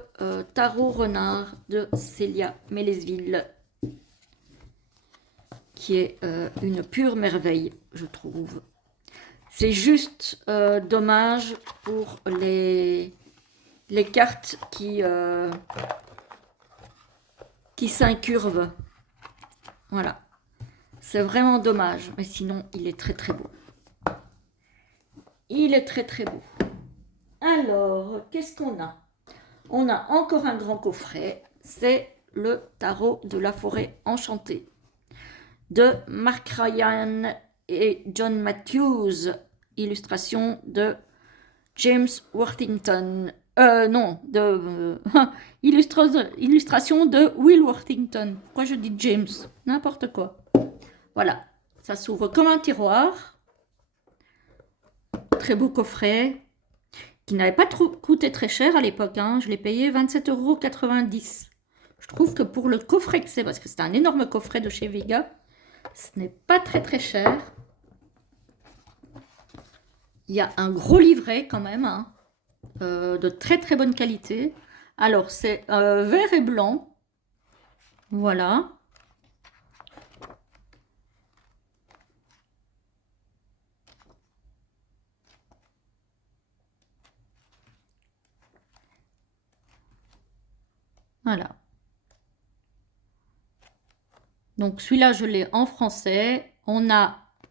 tarot renard de Célia Mélesville, qui est une pure merveille, je trouve. C'est juste dommage pour les cartes qui s'incurvent. Voilà, c'est vraiment dommage, mais sinon il est très très beau. Il est très très beau. Alors, qu'est-ce qu'on a? On a encore un grand coffret, c'est le tarot de la forêt enchantée de Mark Ryan et John Matthews, illustration de James Worthington. Illustration de Will Worthington. Pourquoi je dis James? N'importe quoi. Voilà, ça s'ouvre comme un tiroir. Très beau coffret, qui n'avait pas coûté très cher à l'époque. Hein. Je l'ai payé 27,90 €. Je trouve que pour le coffret que c'est, parce que c'est un énorme coffret de chez Vega, ce n'est pas très très cher. Il y a un gros livret quand même, hein, de très très bonne qualité. Alors c'est vert et blanc. Voilà. Voilà. Donc celui-là, je l'ai en français.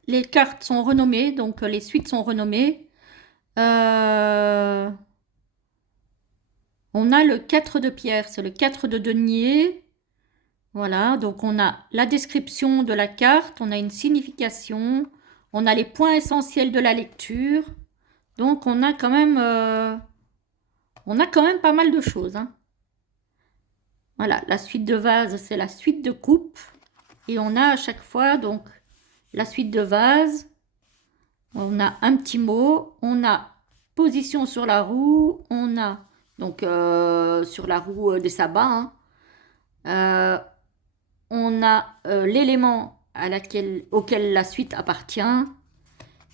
Les cartes sont renommées, donc les suites sont renommées. On a le 4 de pierre, c'est le 4 de denier. Voilà, donc on a la description de la carte, on a une signification, on a les points essentiels de la lecture. Donc on a quand même pas mal de choses. Hein. Voilà, la suite de vase, c'est la suite de coupe. Et on a à chaque fois donc la suite de vase. On a un petit mot, on a position sur la roue, on a donc sur la roue des sabbats. Hein. On a l'élément auquel la suite appartient.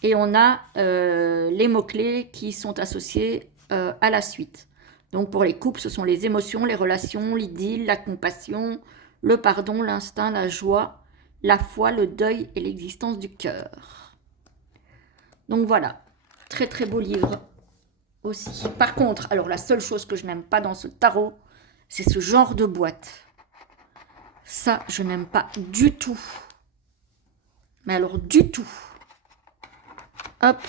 Et on a les mots-clés qui sont associés à la suite. Donc pour les couples, ce sont les émotions, les relations, l'idylle, la compassion, le pardon, l'instinct, la joie, la foi, le deuil et l'existence du cœur. Donc voilà, très très beau livre aussi. Par contre, alors la seule chose que je n'aime pas dans ce tarot, c'est ce genre de boîte. Ça, je n'aime pas du tout. Mais alors du tout. Hop.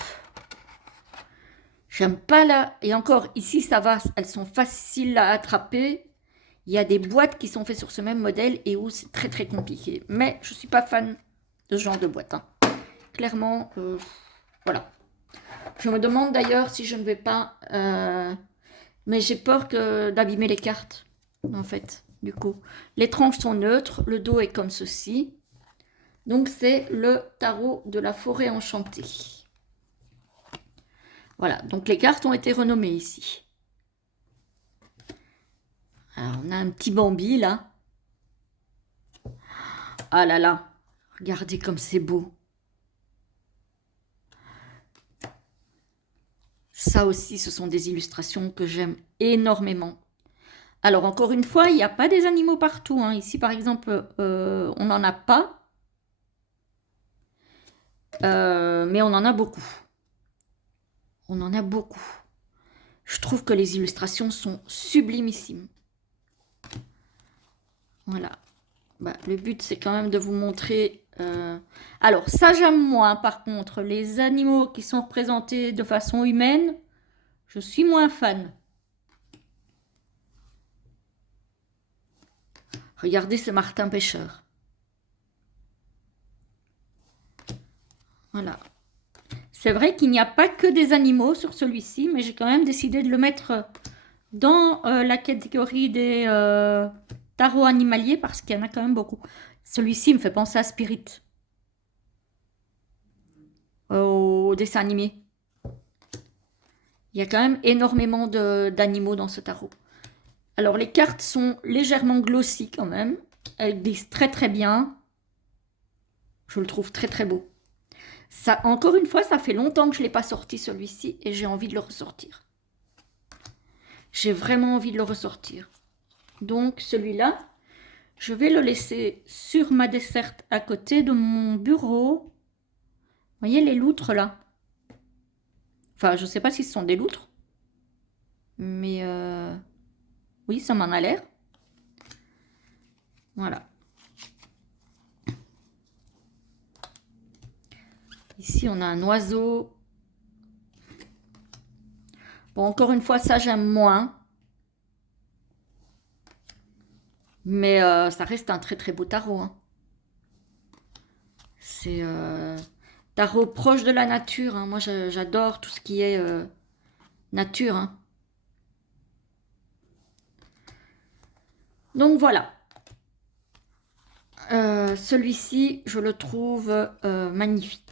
J'aime pas là. Et encore, ici, ça va. Elles sont faciles à attraper. Il y a des boîtes qui sont faites sur ce même modèle et où c'est très très compliqué. Mais je ne suis pas fan de ce genre de boîte. Hein. Clairement, voilà. Je me demande d'ailleurs si je ne vais pas... mais j'ai peur d'abîmer les cartes, en fait, du coup. Les tranches sont neutres. Le dos est comme ceci. Donc, c'est le tarot de la forêt enchantée. Voilà, donc les cartes ont été renommées ici. Alors, on a un petit Bambi, là. Ah là là, regardez comme c'est beau. Ça aussi, ce sont des illustrations que j'aime énormément. Alors, encore une fois, il n'y a pas des animaux partout. Hein. Ici, par exemple, on n'en a pas. Mais on en a beaucoup. On en a beaucoup. Je trouve que les illustrations sont sublimissimes. Voilà. Bah, le but, c'est quand même de vous montrer... Alors, ça, j'aime moins. Par contre, les animaux qui sont représentés de façon humaine, je suis moins fan. Regardez ce martin pêcheur. Voilà. C'est vrai qu'il n'y a pas que des animaux sur celui-ci, mais j'ai quand même décidé de le mettre dans la catégorie des tarots animaliers parce qu'il y en a quand même beaucoup. Celui-ci me fait penser à Spirit, au dessin animé. Il y a quand même énormément d'animaux dans ce tarot. Alors les cartes sont légèrement glossy quand même. Elles glissent très très bien. Je le trouve très très beau. Ça, encore une fois, ça fait longtemps que je ne l'ai pas sorti celui-ci et j'ai envie de le ressortir. j'ai vraiment envie de le ressortir. Donc celui-là, je vais le laisser sur ma desserte à côté de mon bureau. Vous voyez les loutres là? Enfin, je ne sais pas si ce sont des loutres, mais oui, ça m'en a l'air. Voilà. Ici, on a un oiseau. Bon, encore une fois, ça, j'aime moins. Mais ça reste un très très beau tarot. Hein. C'est tarot proche de la nature. Hein. Moi, j'adore tout ce qui est nature. Hein. Donc voilà. Celui-ci, je le trouve magnifique.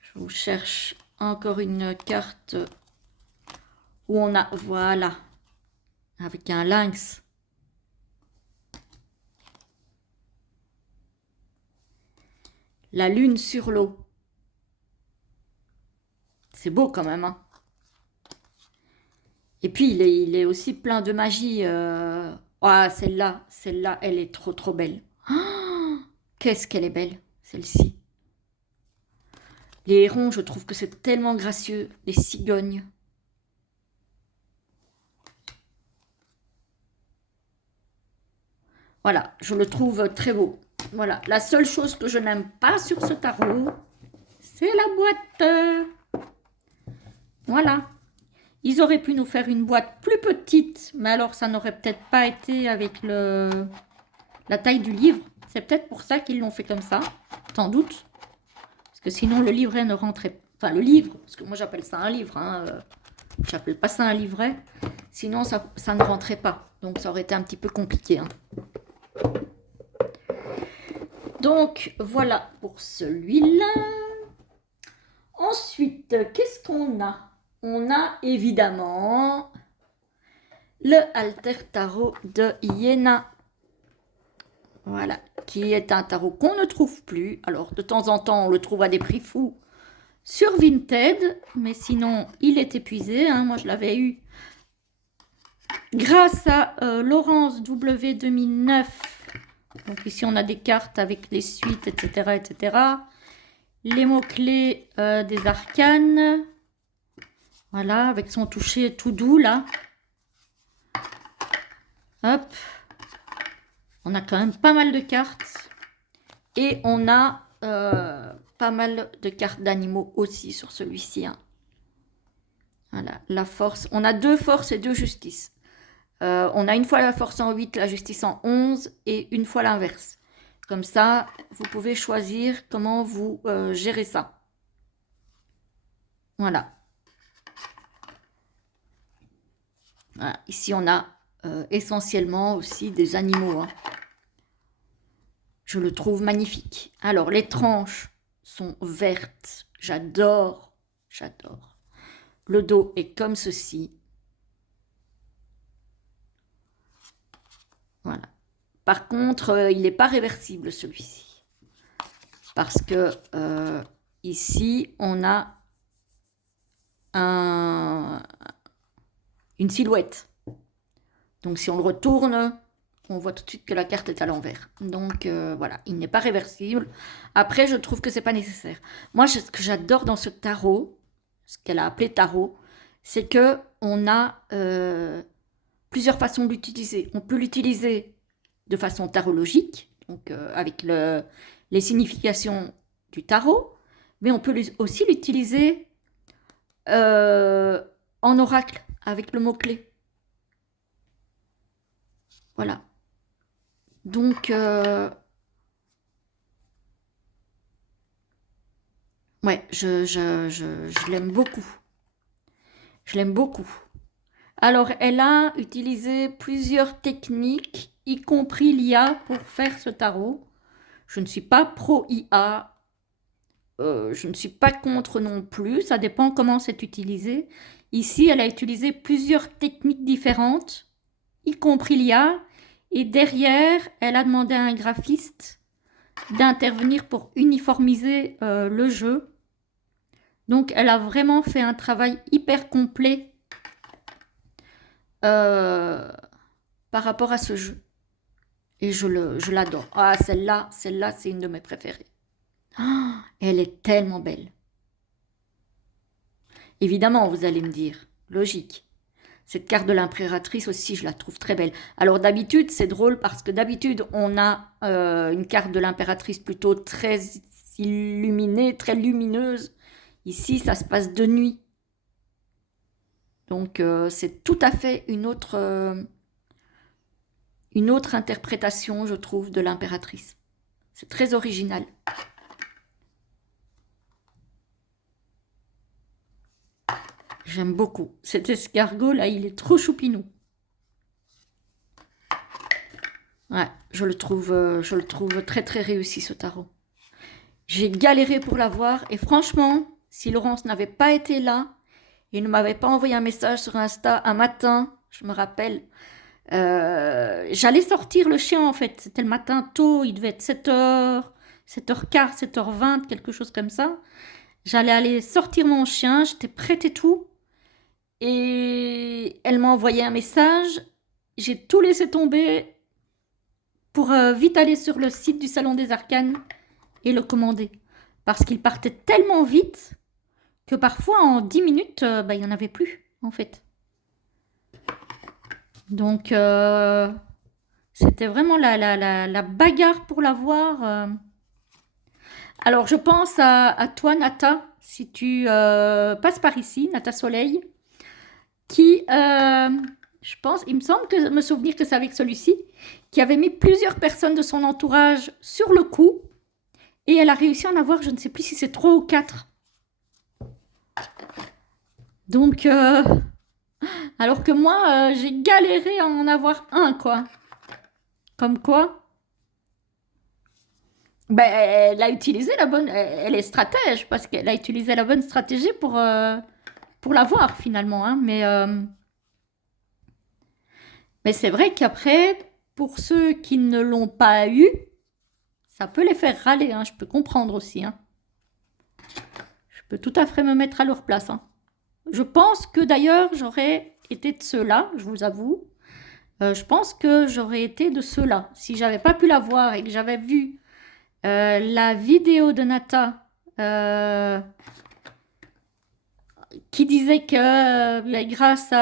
Je vous cherche encore une carte où on a, voilà, avec un lynx. La lune sur l'eau. C'est beau quand même. Hein. Et puis, il est aussi plein de magie. Ah, celle-là, elle est trop, trop belle. Oh, qu'est-ce qu'elle est belle, celle-ci. Les hérons, je trouve que c'est tellement gracieux. Les cigognes. Voilà, je le trouve très beau. Voilà, la seule chose que je n'aime pas sur ce tarot, c'est la boîte. Voilà. Ils auraient pu nous faire une boîte plus petite, mais alors ça n'aurait peut-être pas été avec la taille du livre. C'est peut-être pour ça qu'ils l'ont fait comme ça, sans doute. Parce que sinon le livret ne rentrait... Enfin le livre, parce que moi j'appelle ça un livre, hein, j'appelle pas ça un livret. Sinon ça ne rentrait pas, donc ça aurait été un petit peu compliqué. Hein. Donc voilà pour celui-là. Ensuite, qu'est-ce qu'on a? On a évidemment le Alter Tarot de Iéna. Voilà, qui est un tarot qu'on ne trouve plus. Alors, de temps en temps, on le trouve à des prix fous sur Vinted, mais sinon, il est épuisé. Hein. Moi, je l'avais eu grâce à Laurence W 2009. Donc ici, on a des cartes avec les suites, etc., etc. Les mots-clés des arcanes. Voilà, avec son toucher tout doux, là. Hop. On a quand même pas mal de cartes. Et on a pas mal de cartes d'animaux aussi sur celui-ci. Hein. Voilà, la force. On a 2 forces et 2 justices. On a une fois la force en 8, la justice en 11 et une fois l'inverse. Comme ça, vous pouvez choisir comment vous gérez ça. Voilà. Voilà. Ici, on a essentiellement aussi des animaux. Hein. Je le trouve magnifique. Alors, les tranches sont vertes. J'adore, j'adore. Le dos est comme ceci. Voilà. Par contre, il n'est pas réversible, celui-ci. Parce que ici, on a une silhouette. Donc, si on le retourne, on voit tout de suite que la carte est à l'envers. Donc, voilà, il n'est pas réversible. Après, je trouve que ce n'est pas nécessaire. Moi, ce que j'adore dans ce tarot, ce qu'elle a appelé tarot, c'est qu'on a plusieurs façons de l'utiliser. On peut l'utiliser de façon tarologique, donc avec les significations du tarot, mais on peut aussi l'utiliser en oracle, avec le mot-clé. Voilà. Donc, ouais, je l'aime beaucoup. Je l'aime beaucoup. Alors, elle a utilisé plusieurs techniques, y compris l'IA, pour faire ce tarot. Je ne suis pas pro IA, je ne suis pas contre non plus, ça dépend comment c'est utilisé. Ici, elle a utilisé plusieurs techniques différentes, y compris l'IA, et derrière, elle a demandé à un graphiste d'intervenir pour uniformiser le jeu. Donc, elle a vraiment fait un travail hyper complet euh, par rapport à ce jeu. Et je l'adore. Ah, celle-là, c'est une de mes préférées. Ah, elle est tellement belle. Évidemment, vous allez me dire, logique. Cette carte de l'impératrice aussi, je la trouve très belle. Alors d'habitude, c'est drôle parce que d'habitude, on a une carte de l'impératrice plutôt très illuminée, très lumineuse. Ici, ça se passe de nuit. Donc c'est tout à fait une autre interprétation, je trouve, de l'impératrice. C'est très original. J'aime beaucoup. Cet escargot là, il est trop choupinou. Ouais, je le trouve très très réussi ce tarot. J'ai galéré pour l'avoir et franchement, si Laurence n'avait pas été là, il ne m'avait pas envoyé un message sur Insta un matin, je me rappelle, j'allais sortir le chien en fait. C'était le matin tôt, il devait être 7h, 7h15, 7h20, quelque chose comme ça. J'allais aller sortir mon chien, j'étais prête et tout. Et elle m'a envoyé un message. J'ai tout laissé tomber pour vite aller sur le site du Salon des Arcanes et le commander. Parce qu'il partait tellement vite que parfois en 10 minutes, il n'y en avait plus en fait. Donc c'était vraiment la bagarre pour l'avoir. Alors je pense à toi Nata, si tu passes par ici, Nata Soleil, qui, je pense, il me semble que me souvenir que c'est avec celui-ci, qui avait mis plusieurs personnes de son entourage sur le coup, et elle a réussi à en avoir, je ne sais plus si c'est 3 ou 4. Donc, alors que moi, j'ai galéré à en avoir un, quoi. Comme quoi, ben, elle a utilisé la bonne, elle est stratège, parce qu'elle a utilisé la bonne stratégie pour l'avoir, finalement, hein. Mais c'est vrai qu'après, pour ceux qui ne l'ont pas eu, ça peut les faire râler, hein, je peux comprendre aussi, hein. Je peux tout à fait me mettre à leur place, hein. Je pense que d'ailleurs, j'aurais été de ceux-là, je vous avoue. Je pense que j'aurais été de ceux-là. Si j'avais pas pu la voir et que j'avais vu la vidéo de Nata qui disait que grâce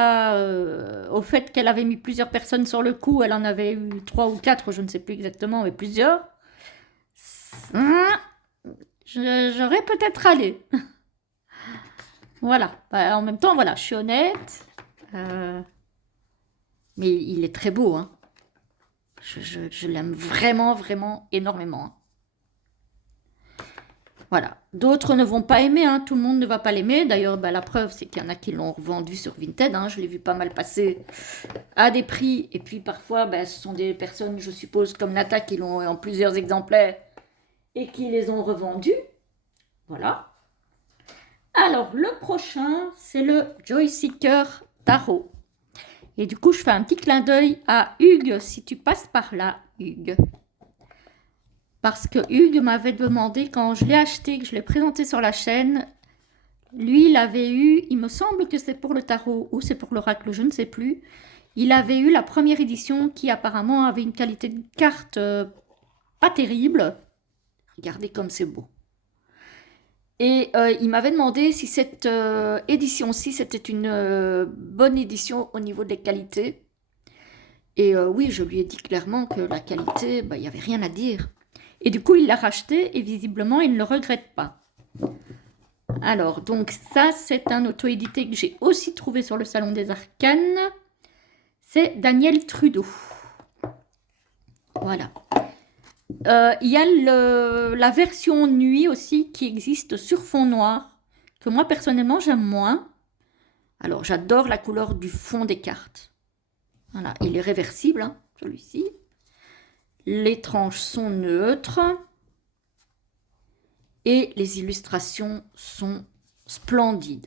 au fait qu'elle avait mis plusieurs personnes sur le coup, elle en avait eu 3 ou 4, je ne sais plus exactement, mais plusieurs. J'aurais peut-être allé. Voilà. En même temps, voilà, je suis honnête. Mais il est très beau, hein. Je l'aime vraiment, vraiment énormément, hein. Voilà. D'autres ne vont pas aimer, hein. Tout le monde ne va pas l'aimer. D'ailleurs, la preuve, c'est qu'il y en a qui l'ont revendu sur Vinted, hein. Je l'ai vu pas mal passer à des prix. Et puis parfois, ce sont des personnes, je suppose, comme Nata, qui l'ont en plusieurs exemplaires et qui les ont revendus. Voilà. Alors, le prochain, c'est le Joyseeker Tarot. Et du coup, je fais un petit clin d'œil à Hugues, si tu passes par là, Hugues. Parce que Hugues m'avait demandé, quand je l'ai acheté, que je l'ai présenté sur la chaîne, lui, il avait eu, il me semble que c'est pour le tarot ou c'est pour l'oracle, je ne sais plus. Il avait eu la première édition qui apparemment avait une qualité de carte pas terrible. Regardez comme c'est beau. Et il m'avait demandé si cette édition-ci, c'était une bonne édition au niveau des qualités. Et oui, je lui ai dit clairement que la qualité, il n'y avait rien à dire. Et du coup, il l'a racheté et visiblement, il ne le regrette pas. Alors, donc ça, c'est un auto-édité que j'ai aussi trouvé sur le Salon des Arcanes. C'est Daniel Trudeau. Voilà. Il y a la version nuit aussi qui existe sur fond noir, que moi personnellement j'aime moins. Alors j'adore la couleur du fond des cartes. Voilà, il est réversible, hein, celui-ci. Les tranches sont neutres. Et les illustrations sont splendides.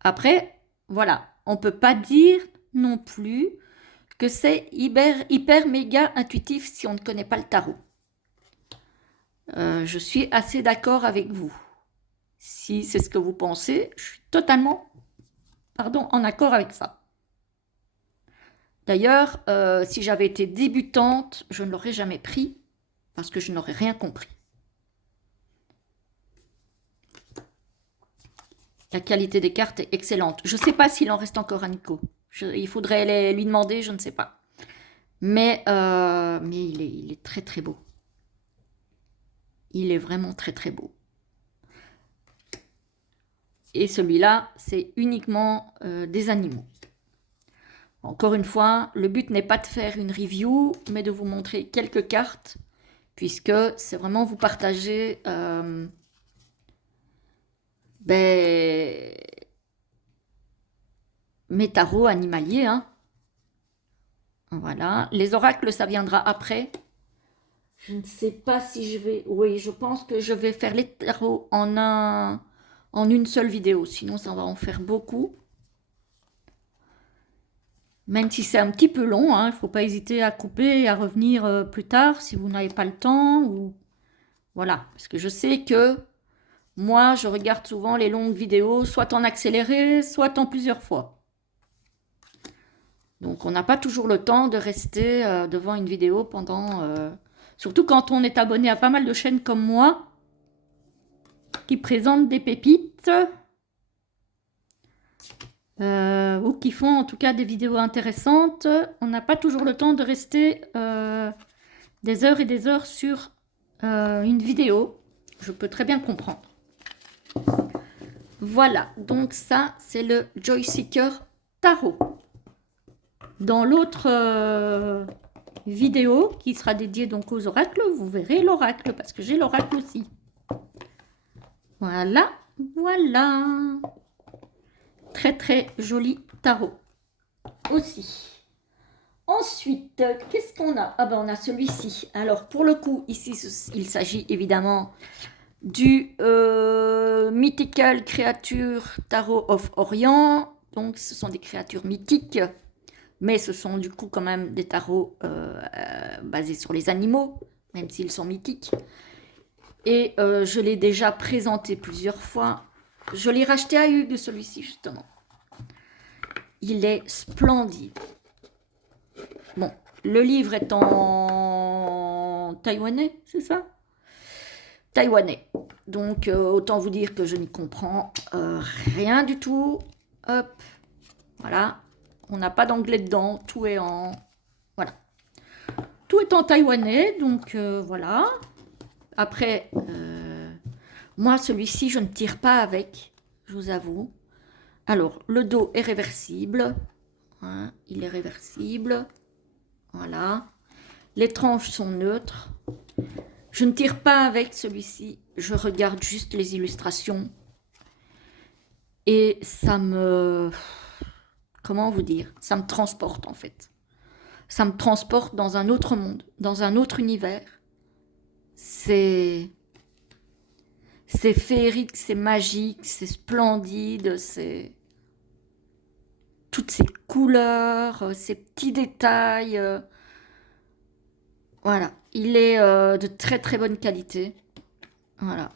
Après, voilà, on ne peut pas dire non plus que c'est hyper méga intuitif si on ne connaît pas le tarot. Je suis assez d'accord avec vous. Si c'est ce que vous pensez, je suis totalement, pardon, en accord avec ça. D'ailleurs, si j'avais été débutante, je ne l'aurais jamais pris parce que je n'aurais rien compris. La qualité des cartes est excellente. Je ne sais pas s'il en reste encore à Nico. Il faudrait lui demander, je ne sais pas. Mais il est très très beau. Il est vraiment très très beau. Et celui-là, c'est uniquement des animaux. Encore une fois, le but n'est pas de faire une review, mais de vous montrer quelques cartes, puisque c'est vraiment vous partager mes tarots animaliers. Hein. Voilà. Les oracles, ça viendra après. Je ne sais pas si je vais... Oui, je pense que je vais faire les tarots en une seule vidéo. Sinon, ça va en faire beaucoup. Même si c'est un petit peu long, hein, il ne faut pas hésiter à couper et à revenir plus tard si vous n'avez pas le temps. Ou... Voilà. Parce que je sais que moi, je regarde souvent les longues vidéos, soit en accéléré, soit en plusieurs fois. Donc, on n'a pas toujours le temps de rester devant une vidéo pendant... Surtout quand on est abonné à pas mal de chaînes comme moi, qui présentent des pépites, ou qui font en tout cas des vidéos intéressantes. On n'a pas toujours le temps de rester des heures et des heures sur une vidéo. Je peux très bien comprendre. Voilà, donc ça, c'est le Joyseeker Tarot. Dans l'autre vidéo qui sera dédiée donc aux oracles, vous verrez l'oracle, parce que j'ai l'oracle aussi. Voilà, voilà. Très très joli tarot aussi. Ensuite, qu'est-ce qu'on a? Ah ben on a celui-ci. Alors pour le coup, ici il s'agit évidemment du Mythical Creature Tarot of Orient. Donc ce sont des créatures mythiques, mais ce sont du coup quand même des tarots basés sur les animaux, même s'ils sont mythiques. Et je l'ai déjà présenté plusieurs fois. Je l'ai racheté à Hugues, celui-ci, justement. Il est splendide. Bon, le livre est en taïwanais, c'est ça? Taïwanais. Donc, autant vous dire que je n'y comprends rien du tout. Hop, voilà. On n'a pas d'anglais dedans. Tout est en... Voilà. Tout est en taïwanais, donc voilà. Après, moi, celui-ci, je ne tire pas avec, je vous avoue. Alors, le dos est réversible. Hein, il est réversible. Voilà. Les tranches sont neutres. Je ne tire pas avec celui-ci. Je regarde juste les illustrations. Et ça me... Comment vous dire? Ça me transporte, en fait. Ça me transporte dans un autre monde, dans un autre univers. C'est féerique, c'est magique, c'est splendide, c'est... Toutes ces couleurs, ces petits détails. Voilà, il est de très très bonne qualité. Voilà.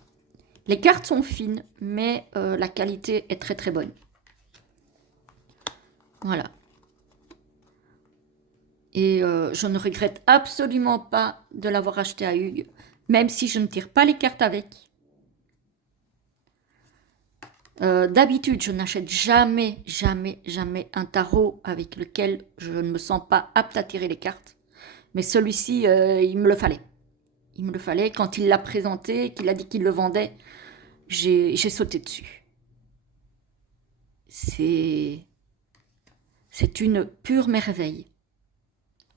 Les cartes sont fines, mais la qualité est très très bonne. Voilà. Et je ne regrette absolument pas de l'avoir acheté à Hugues, même si je ne tire pas les cartes avec. D'habitude, je n'achète jamais, jamais, jamais un tarot avec lequel je ne me sens pas apte à tirer les cartes. Mais celui-ci, il me le fallait. Il me le fallait. Quand il l'a présenté, qu'il a dit qu'il le vendait, j'ai sauté dessus. C'est une pure merveille.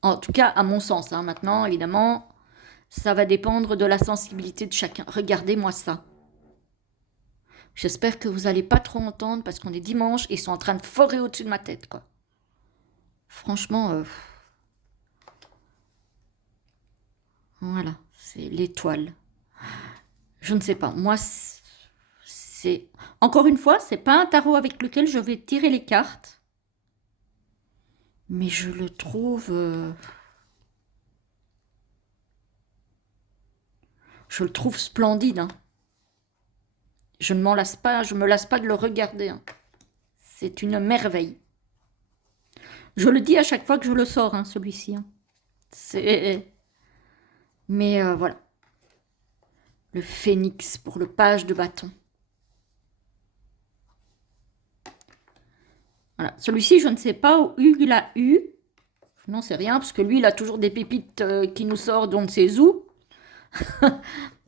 En tout cas, à mon sens. Hein. Maintenant, évidemment, ça va dépendre de la sensibilité de chacun. Regardez-moi ça. J'espère que vous n'allez pas trop entendre parce qu'on est dimanche et ils sont en train de forer au-dessus de ma tête, quoi. Franchement, voilà, c'est l'étoile. Je ne sais pas. Moi, c'est... Encore une fois, c'est pas un tarot avec lequel je vais tirer les cartes. Mais je le trouve... Je le trouve splendide. Hein. je ne m'en lasse pas, je me lasse pas de le regarder, hein. C'est une merveille. Je le dis à chaque fois que je le sors, hein, celui-ci, hein. Mais voilà. Le phénix pour le page de bâton. Voilà. Celui-ci, je ne sais pas où Hugues l'a eu. Je n'en sais rien, parce que lui, il a toujours des pépites qui nous sortent d'on ne sait où.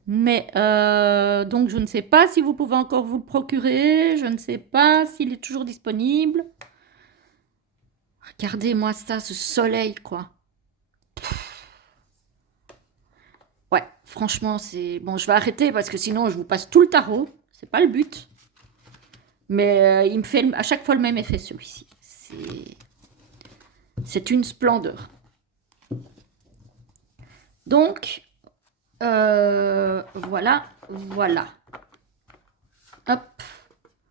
Mais donc, je ne sais pas si vous pouvez encore vous le procurer. Je ne sais pas s'il est toujours disponible. Regardez-moi ça, ce soleil, quoi. Ouais, franchement, c'est... Bon, je vais arrêter parce que sinon, je vous passe tout le tarot. C'est pas le but. Mais il me fait à chaque fois le même effet, celui-ci. C'est une splendeur. Donc, voilà, voilà. Hop.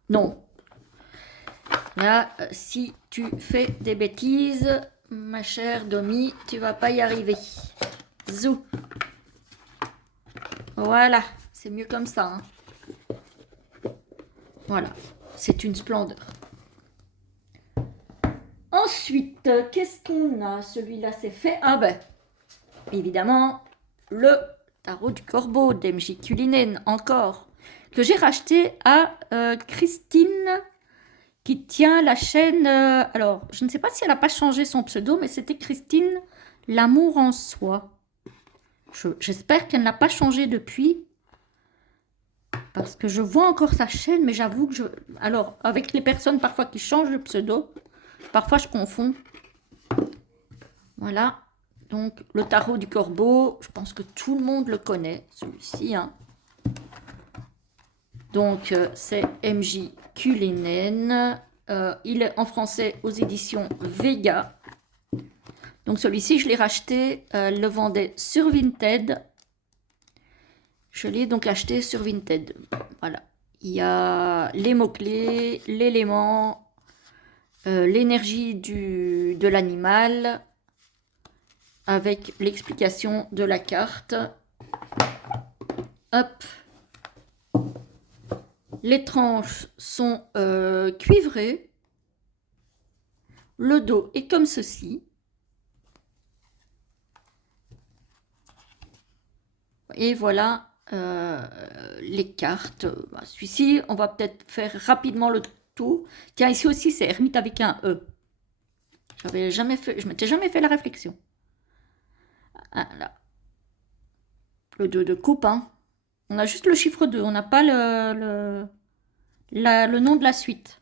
Non. Là, si tu fais des bêtises, ma chère Domi, tu vas pas y arriver. Zou. Voilà, c'est mieux comme ça, hein. Voilà, c'est une splendeur. Ensuite, qu'est-ce qu'on a? Celui-là, c'est fait. Ah ben, évidemment, le tarot du corbeau d'MJ Culinen, encore, que j'ai racheté à Christine, qui tient la chaîne... alors, je ne sais pas si elle n'a pas changé son pseudo, mais c'était Christine L'amour en soi. J'espère qu'elle n'a pas changé depuis, parce que je vois encore sa chaîne, mais j'avoue que alors, avec les personnes parfois qui changent de pseudo, parfois je confonds. Voilà. Donc, le tarot du corbeau, je pense que tout le monde le connaît, celui-ci, hein. Donc, c'est MJ Culinen. Il est en français aux éditions Vega. Donc, celui-ci, je l'ai racheté, le vendait sur Vinted. Je l'ai donc acheté sur Vinted. Voilà. Il y a les mots-clés, l'élément, l'énergie de l'animal, avec l'explication de la carte. Hop. Les tranches sont cuivrées. Le dos est comme ceci. Et voilà les cartes. Celui-ci, on va peut-être faire rapidement le tour. Tiens, ici aussi, c'est ermite avec un E. Je m'étais jamais fait la réflexion. Ah, là. Le 2 de coupe, hein. On a juste le chiffre 2, on n'a pas le nom de la suite.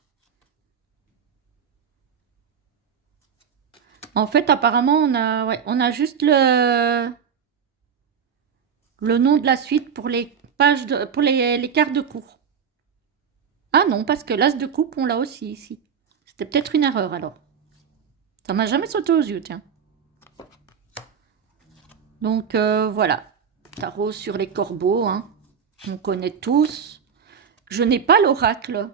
En fait, apparemment, on a juste le nom de la suite pour les pages pour les cartes de cours. Ah non, parce que l'as de coupe, on l'a aussi ici. C'était peut-être une erreur alors. Ça m'a jamais sauté aux yeux, tiens. Donc voilà, tarot sur les corbeaux, hein. On connaît tous. Je n'ai pas l'oracle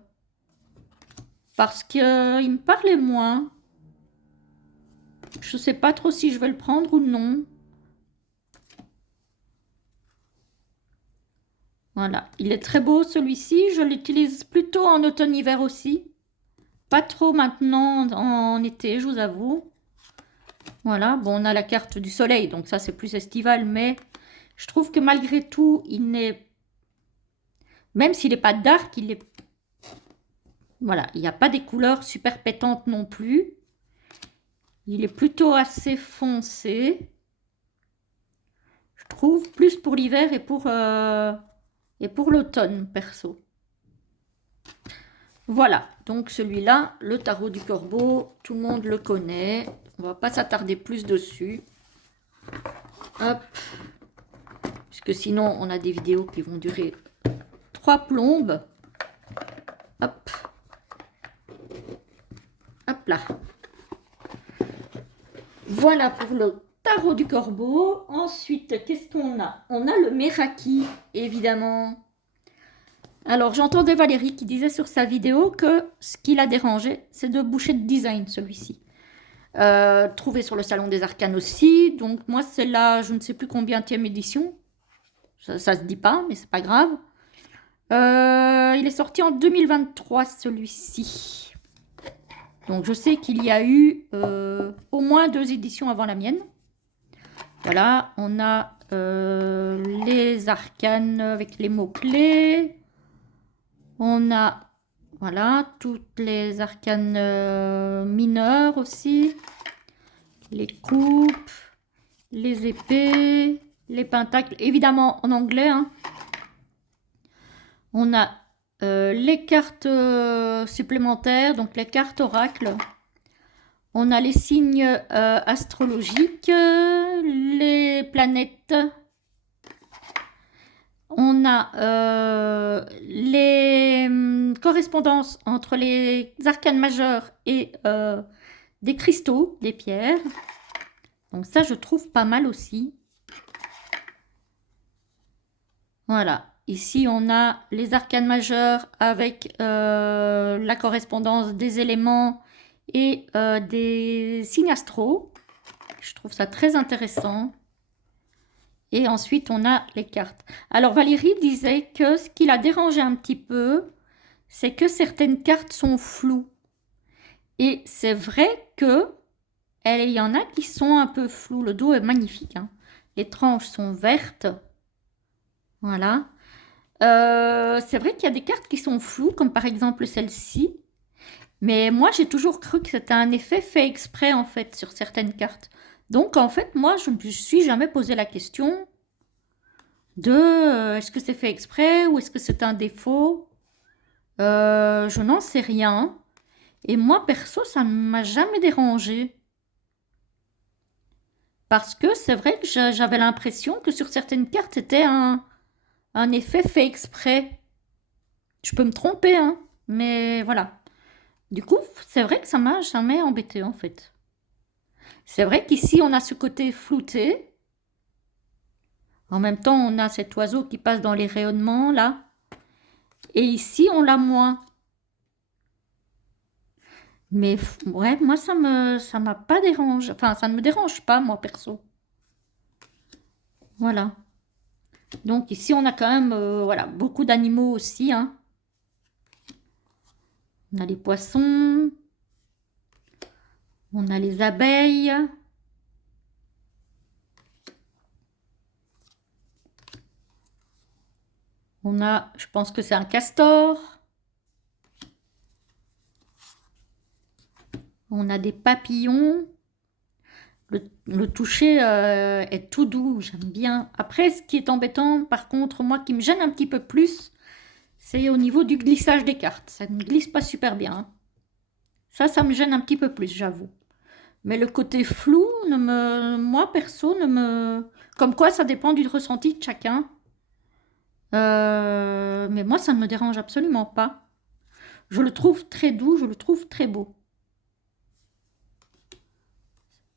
parce qu'il me parlait moins. Je ne sais pas trop si je vais le prendre ou non. Voilà, il est très beau celui-ci. Je l'utilise plutôt en automne-hiver aussi. Pas trop maintenant en été, je vous avoue. Voilà, bon, on a la carte du soleil, donc ça c'est plus estival, mais je trouve que malgré tout, il n'est... Même s'il n'est pas dark, il est... Voilà, il n'y a pas des couleurs super pétantes non plus. Il est plutôt assez foncé. Je trouve, plus pour l'hiver et pour l'automne, perso. Voilà, donc celui-là, le tarot du corbeau, tout le monde le connaît. On va pas s'attarder plus dessus. Hop. Puisque sinon, on a des vidéos qui vont durer 3 plombes. Hop. Hop là. Voilà pour le tarot du corbeau. Ensuite, qu'est-ce qu'on a? On a le Meraki, évidemment. Alors, j'entendais Valérie qui disait sur sa vidéo que ce qui l'a dérangé, c'est de boucher de design, celui-ci. Trouvé sur le Salon des Arcanes aussi. Donc, moi, c'est là, je ne sais plus combienième édition. Ça se dit pas, mais c'est pas grave. Il est sorti en 2023, celui-ci. Donc, je sais qu'il y a eu au moins 2 éditions avant la mienne. Voilà, on a les arcanes avec les mots-clés. On a, voilà, toutes les arcanes mineures aussi. Les coupes, les épées, les pentacles, évidemment en anglais, hein. On a les cartes supplémentaires, donc les cartes oracles. On a les signes astrologiques, les planètes. On a les correspondances entre les arcanes majeures et des cristaux, des pierres. Donc ça, je trouve pas mal aussi. Voilà. Ici, on a les arcanes majeures avec la correspondance des éléments et des signes astraux. Je trouve ça très intéressant. Et ensuite, on a les cartes. Alors, Valérie disait que ce qui la dérangeait un petit peu, c'est que certaines cartes sont floues. Et c'est vrai que il y en a qui sont un peu floues. Le dos est magnifique, hein. Les tranches sont vertes. Voilà. C'est vrai qu'il y a des cartes qui sont floues, comme par exemple celle-ci. Mais moi, j'ai toujours cru que c'était un effet fait exprès, en fait, sur certaines cartes. Donc, en fait, moi, je ne me suis jamais posé la question de est-ce que c'est fait exprès ou est-ce que c'est un défaut. Je n'en sais rien. Et moi, perso, ça ne m'a jamais dérangé. Parce que c'est vrai que j'avais l'impression que sur certaines cartes, c'était un effet fait exprès. Je peux me tromper, hein, mais voilà. Du coup, c'est vrai que ça m'a jamais embêté en fait. C'est vrai qu'ici, on a ce côté flouté. En même temps, on a cet oiseau qui passe dans les rayonnements, là. Et ici, on l'a moins. Mais ouais, moi, ça m'a pas dérangé. Enfin, ça ne me dérange pas, moi, perso. Voilà. Donc ici, on a quand même voilà, beaucoup d'animaux aussi, hein. On a les poissons. On a les abeilles. On a, je pense que c'est un castor. On a des papillons. Le toucher est tout doux, j'aime bien. Après, ce qui est embêtant, par contre, moi qui me gêne un petit peu plus, c'est au niveau du glissage des cartes. Ça ne glisse pas super bien, hein. Ça me gêne un petit peu plus, j'avoue. Mais le côté flou, moi perso, ne me... Comme quoi, ça dépend du ressenti de chacun. Mais moi, ça ne me dérange absolument pas. Je le trouve très doux, je le trouve très beau.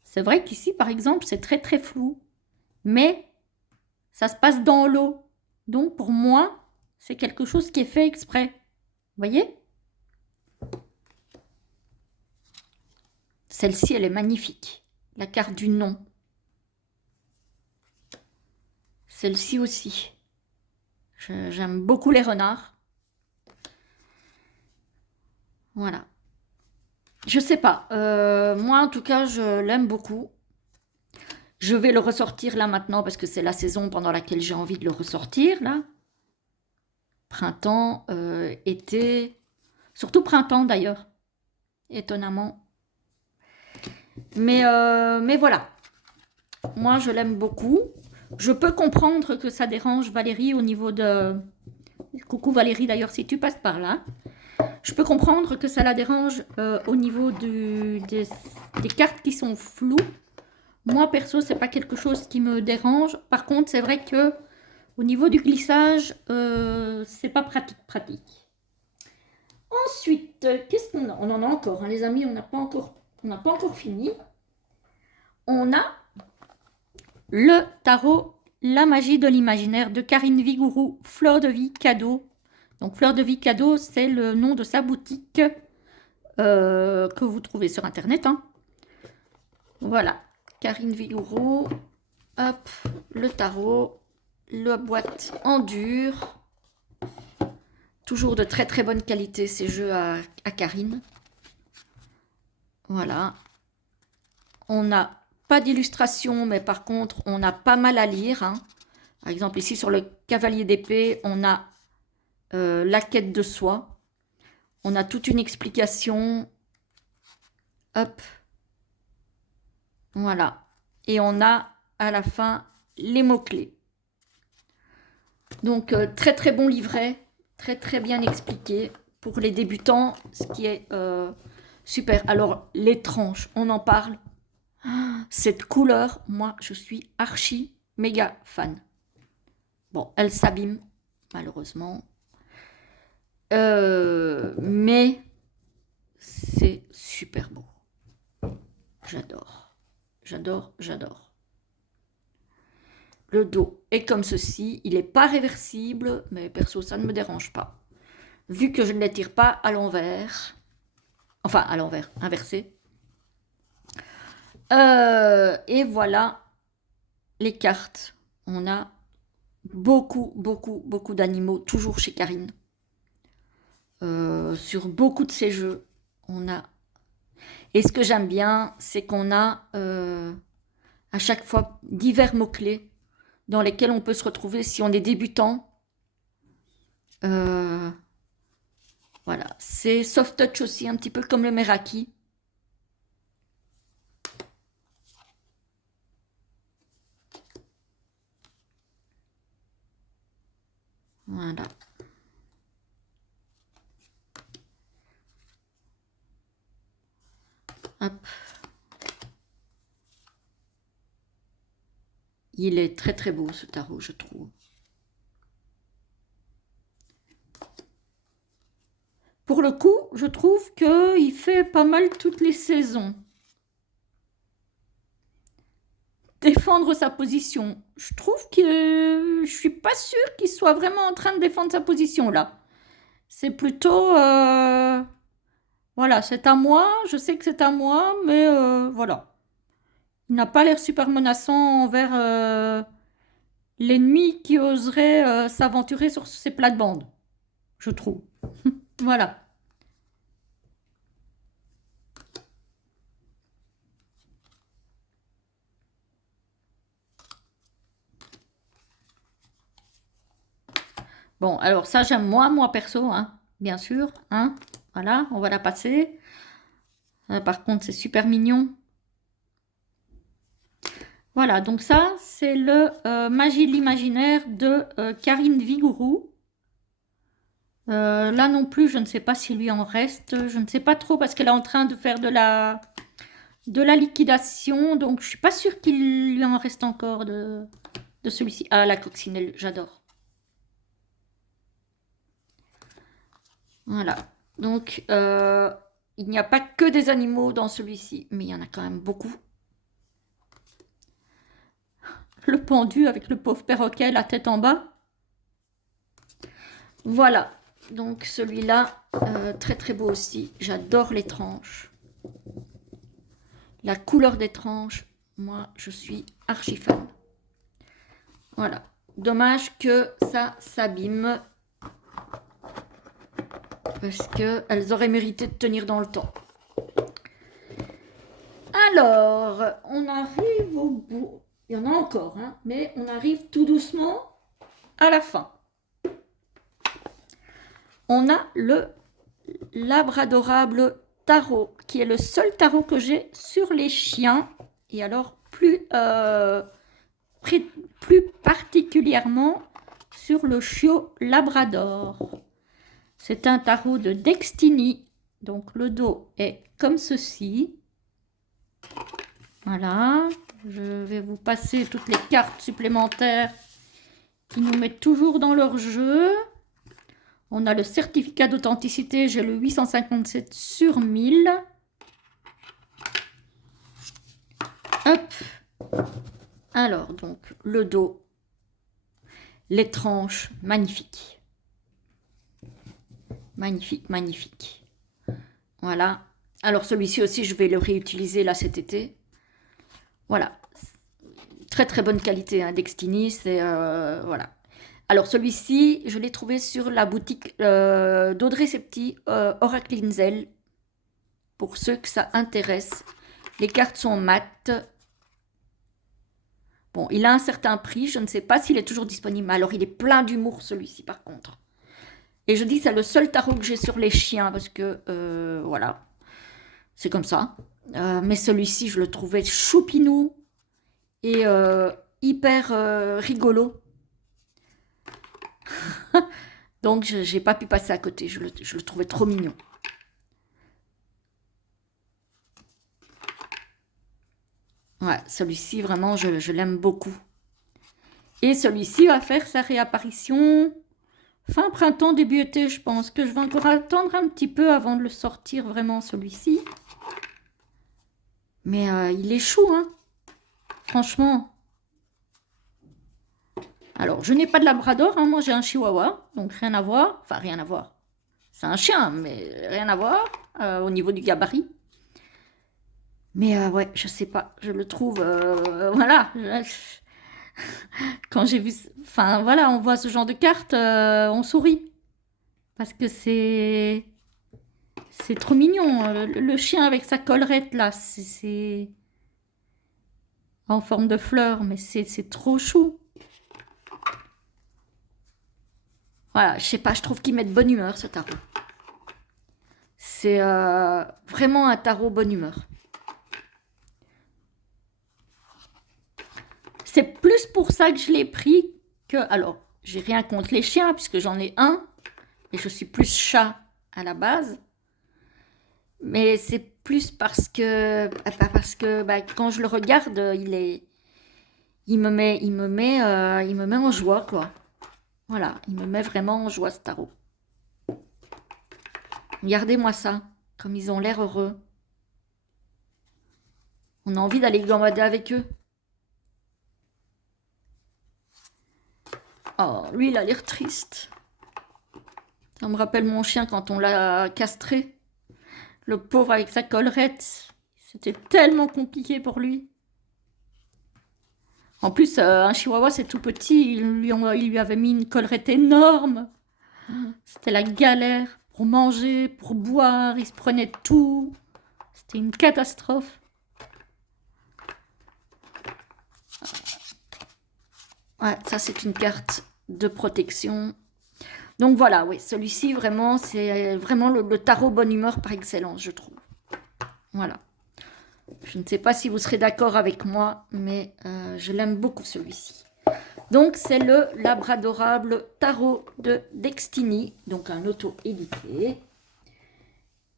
C'est vrai qu'ici, par exemple, c'est très très flou. Mais ça se passe dans l'eau. Donc, pour moi, c'est quelque chose qui est fait exprès. Vous voyez? Celle-ci, elle est magnifique. La carte du nom. Celle-ci aussi. J'aime beaucoup les renards. Voilà. Je sais pas. Moi, en tout cas, je l'aime beaucoup. Je vais le ressortir là maintenant parce que c'est la saison pendant laquelle j'ai envie de le ressortir, là. Printemps, été. Surtout printemps, d'ailleurs. Étonnamment. Mais voilà. Moi, je l'aime beaucoup. Je peux comprendre que ça dérange Valérie au niveau de... Coucou Valérie, d'ailleurs, si tu passes par là. Je peux comprendre que ça la dérange au niveau des cartes qui sont floues. Moi, perso, c'est pas quelque chose qui me dérange. Par contre, c'est vrai que au niveau du glissage, c'est pas pratique. Ensuite, qu'est-ce qu'on a? On en a encore, hein, les amis, on n'a pas encore fini. On a le tarot La magie de l'imaginaire de Karine Vigourou, Fleur de vie cadeau. Donc Fleur de vie cadeau, c'est le nom de sa boutique que vous trouvez sur internet, hein. Voilà, Karine Vigourou. Hop, le tarot, la boîte en dur. Toujours de très très bonne qualité ces jeux à Karine. Voilà. On n'a pas d'illustration, mais par contre, on a pas mal à lire. Hein. Par exemple, ici sur le cavalier d'épée, on a la quête de soi. On a toute une explication. Hop. Voilà. Et on a à la fin les mots-clés. Donc, très très bon livret. Très très bien expliqué pour les débutants, ce qui est super. Alors, les tranches, on en parle. Cette couleur, moi, je suis archi méga fan. Bon, elle s'abîme, malheureusement. Mais c'est super beau. J'adore. J'adore, j'adore. Le dos est comme ceci. Il n'est pas réversible, mais perso, ça ne me dérange pas. Vu que je ne les tire pas à l'envers. Enfin, à l'envers, inversé. Et voilà les cartes. On a beaucoup, beaucoup, beaucoup d'animaux, toujours chez Karine. Sur beaucoup de ces jeux, on a... Et ce que j'aime bien, c'est qu'on a à chaque fois divers mots-clés dans lesquels on peut se retrouver si on est débutant. Voilà, c'est soft touch aussi, un petit peu comme le Meraki. Voilà. Hop. Il est très très beau ce tarot, je trouve. Pour le coup, je trouve qu'il fait pas mal toutes les saisons. Défendre sa position. Je trouve que je suis pas sûre qu'il soit vraiment en train de défendre sa position là. C'est plutôt... voilà, c'est à moi, je sais que c'est à moi, mais voilà. Il n'a pas l'air super menaçant envers l'ennemi qui oserait s'aventurer sur ses plates-bandes, je trouve. Voilà. Bon, alors ça j'aime moi perso, hein, bien sûr. Hein, voilà, on va la passer. Par contre, c'est super mignon. Voilà, donc ça, c'est le Magie de l'imaginaire de Karine Vigourou. Là non plus, je ne sais pas s'il lui en reste. Je ne sais pas trop parce qu'elle est en train de faire de la liquidation. Donc, je suis pas sûre qu'il lui en reste encore de celui-ci. Ah, la coccinelle, j'adore. Voilà. Donc, il n'y a pas que des animaux dans celui-ci, mais il y en a quand même beaucoup. Le pendu avec le pauvre perroquet, la tête en bas. Voilà. Donc, celui-là, très très beau aussi. J'adore les tranches. La couleur des tranches, moi, je suis archi fan. Voilà. Dommage que ça s'abîme. Parce qu'elles auraient mérité de tenir dans le temps. Alors, on arrive au bout. Il y en a encore, hein, mais on arrive tout doucement à la fin. On a le Labradorable tarot, qui est le seul tarot que j'ai sur les chiens. Et alors, plus particulièrement sur le chiot Labrador. C'est un tarot de Destiny. Donc, le dos est comme ceci. Voilà. Je vais vous passer toutes les cartes supplémentaires qui nous mettent toujours dans leur jeu. On a le certificat d'authenticité, j'ai le 857 sur 1000. Hop. Alors, donc, le dos, les tranches, magnifique. Magnifique, magnifique. Voilà. Alors, celui-ci aussi, je vais le réutiliser là cet été. Voilà. Très, très bonne qualité, hein, Destiny, c'est... voilà. Alors celui-ci, je l'ai trouvé sur la boutique d'Audrey Septy, Oracle Inzel, pour ceux que ça intéresse. Les cartes sont mates. Bon, il a un certain prix, je ne sais pas s'il est toujours disponible. Alors il est plein d'humour celui-ci par contre. Et je dis c'est le seul tarot que j'ai sur les chiens parce que voilà, c'est comme ça. Mais celui-ci, je le trouvais choupinou et hyper rigolo. Donc, je n'ai pas pu passer à côté. Je le trouvais trop mignon. Ouais, celui-ci, vraiment, je l'aime beaucoup. Et celui-ci va faire sa réapparition fin printemps, début été, je pense. Que je vais encore attendre un petit peu avant de le sortir, vraiment, celui-ci. Mais il est chou, hein. Franchement. Alors, je n'ai pas de labrador, hein. Moi j'ai un chihuahua, donc rien à voir. Enfin, rien à voir. C'est un chien, mais rien à voir au niveau du gabarit. Mais ouais, je sais pas, je le trouve, voilà. Quand j'ai vu, enfin voilà, on voit ce genre de carte, on sourit. Parce que c'est trop mignon. Le chien avec sa collerette là, c'est en forme de fleur, mais c'est trop chou. Voilà, je sais pas, je trouve qu'il met de bonne humeur ce tarot. C'est vraiment un tarot bonne humeur. C'est plus pour ça que je l'ai pris que... Alors, j'ai rien contre les chiens puisque j'en ai un. Et je suis plus chat à la base. Mais c'est plus parce que... Bah, quand je le regarde, il me met en joie, quoi. Voilà, il me met vraiment en joie, ce tarot. Regardez-moi ça, comme ils ont l'air heureux. On a envie d'aller gambader avec eux. Oh, lui, il a l'air triste. Ça me rappelle mon chien quand on l'a castré. Le pauvre avec sa collerette. C'était tellement compliqué pour lui. En plus, un chihuahua, c'est tout petit. Il lui avait mis une collerette énorme. C'était la galère pour manger, pour boire. Il se prenait tout. C'était une catastrophe. Ouais, ça, c'est une carte de protection. Donc voilà, oui, celui-ci, vraiment, c'est vraiment le tarot bonne humeur par excellence, je trouve. Voilà. Je ne sais pas si vous serez d'accord avec moi, mais je l'aime beaucoup, celui-ci. Donc, c'est le Labradorable Tarot de Dextini, donc un auto-édité.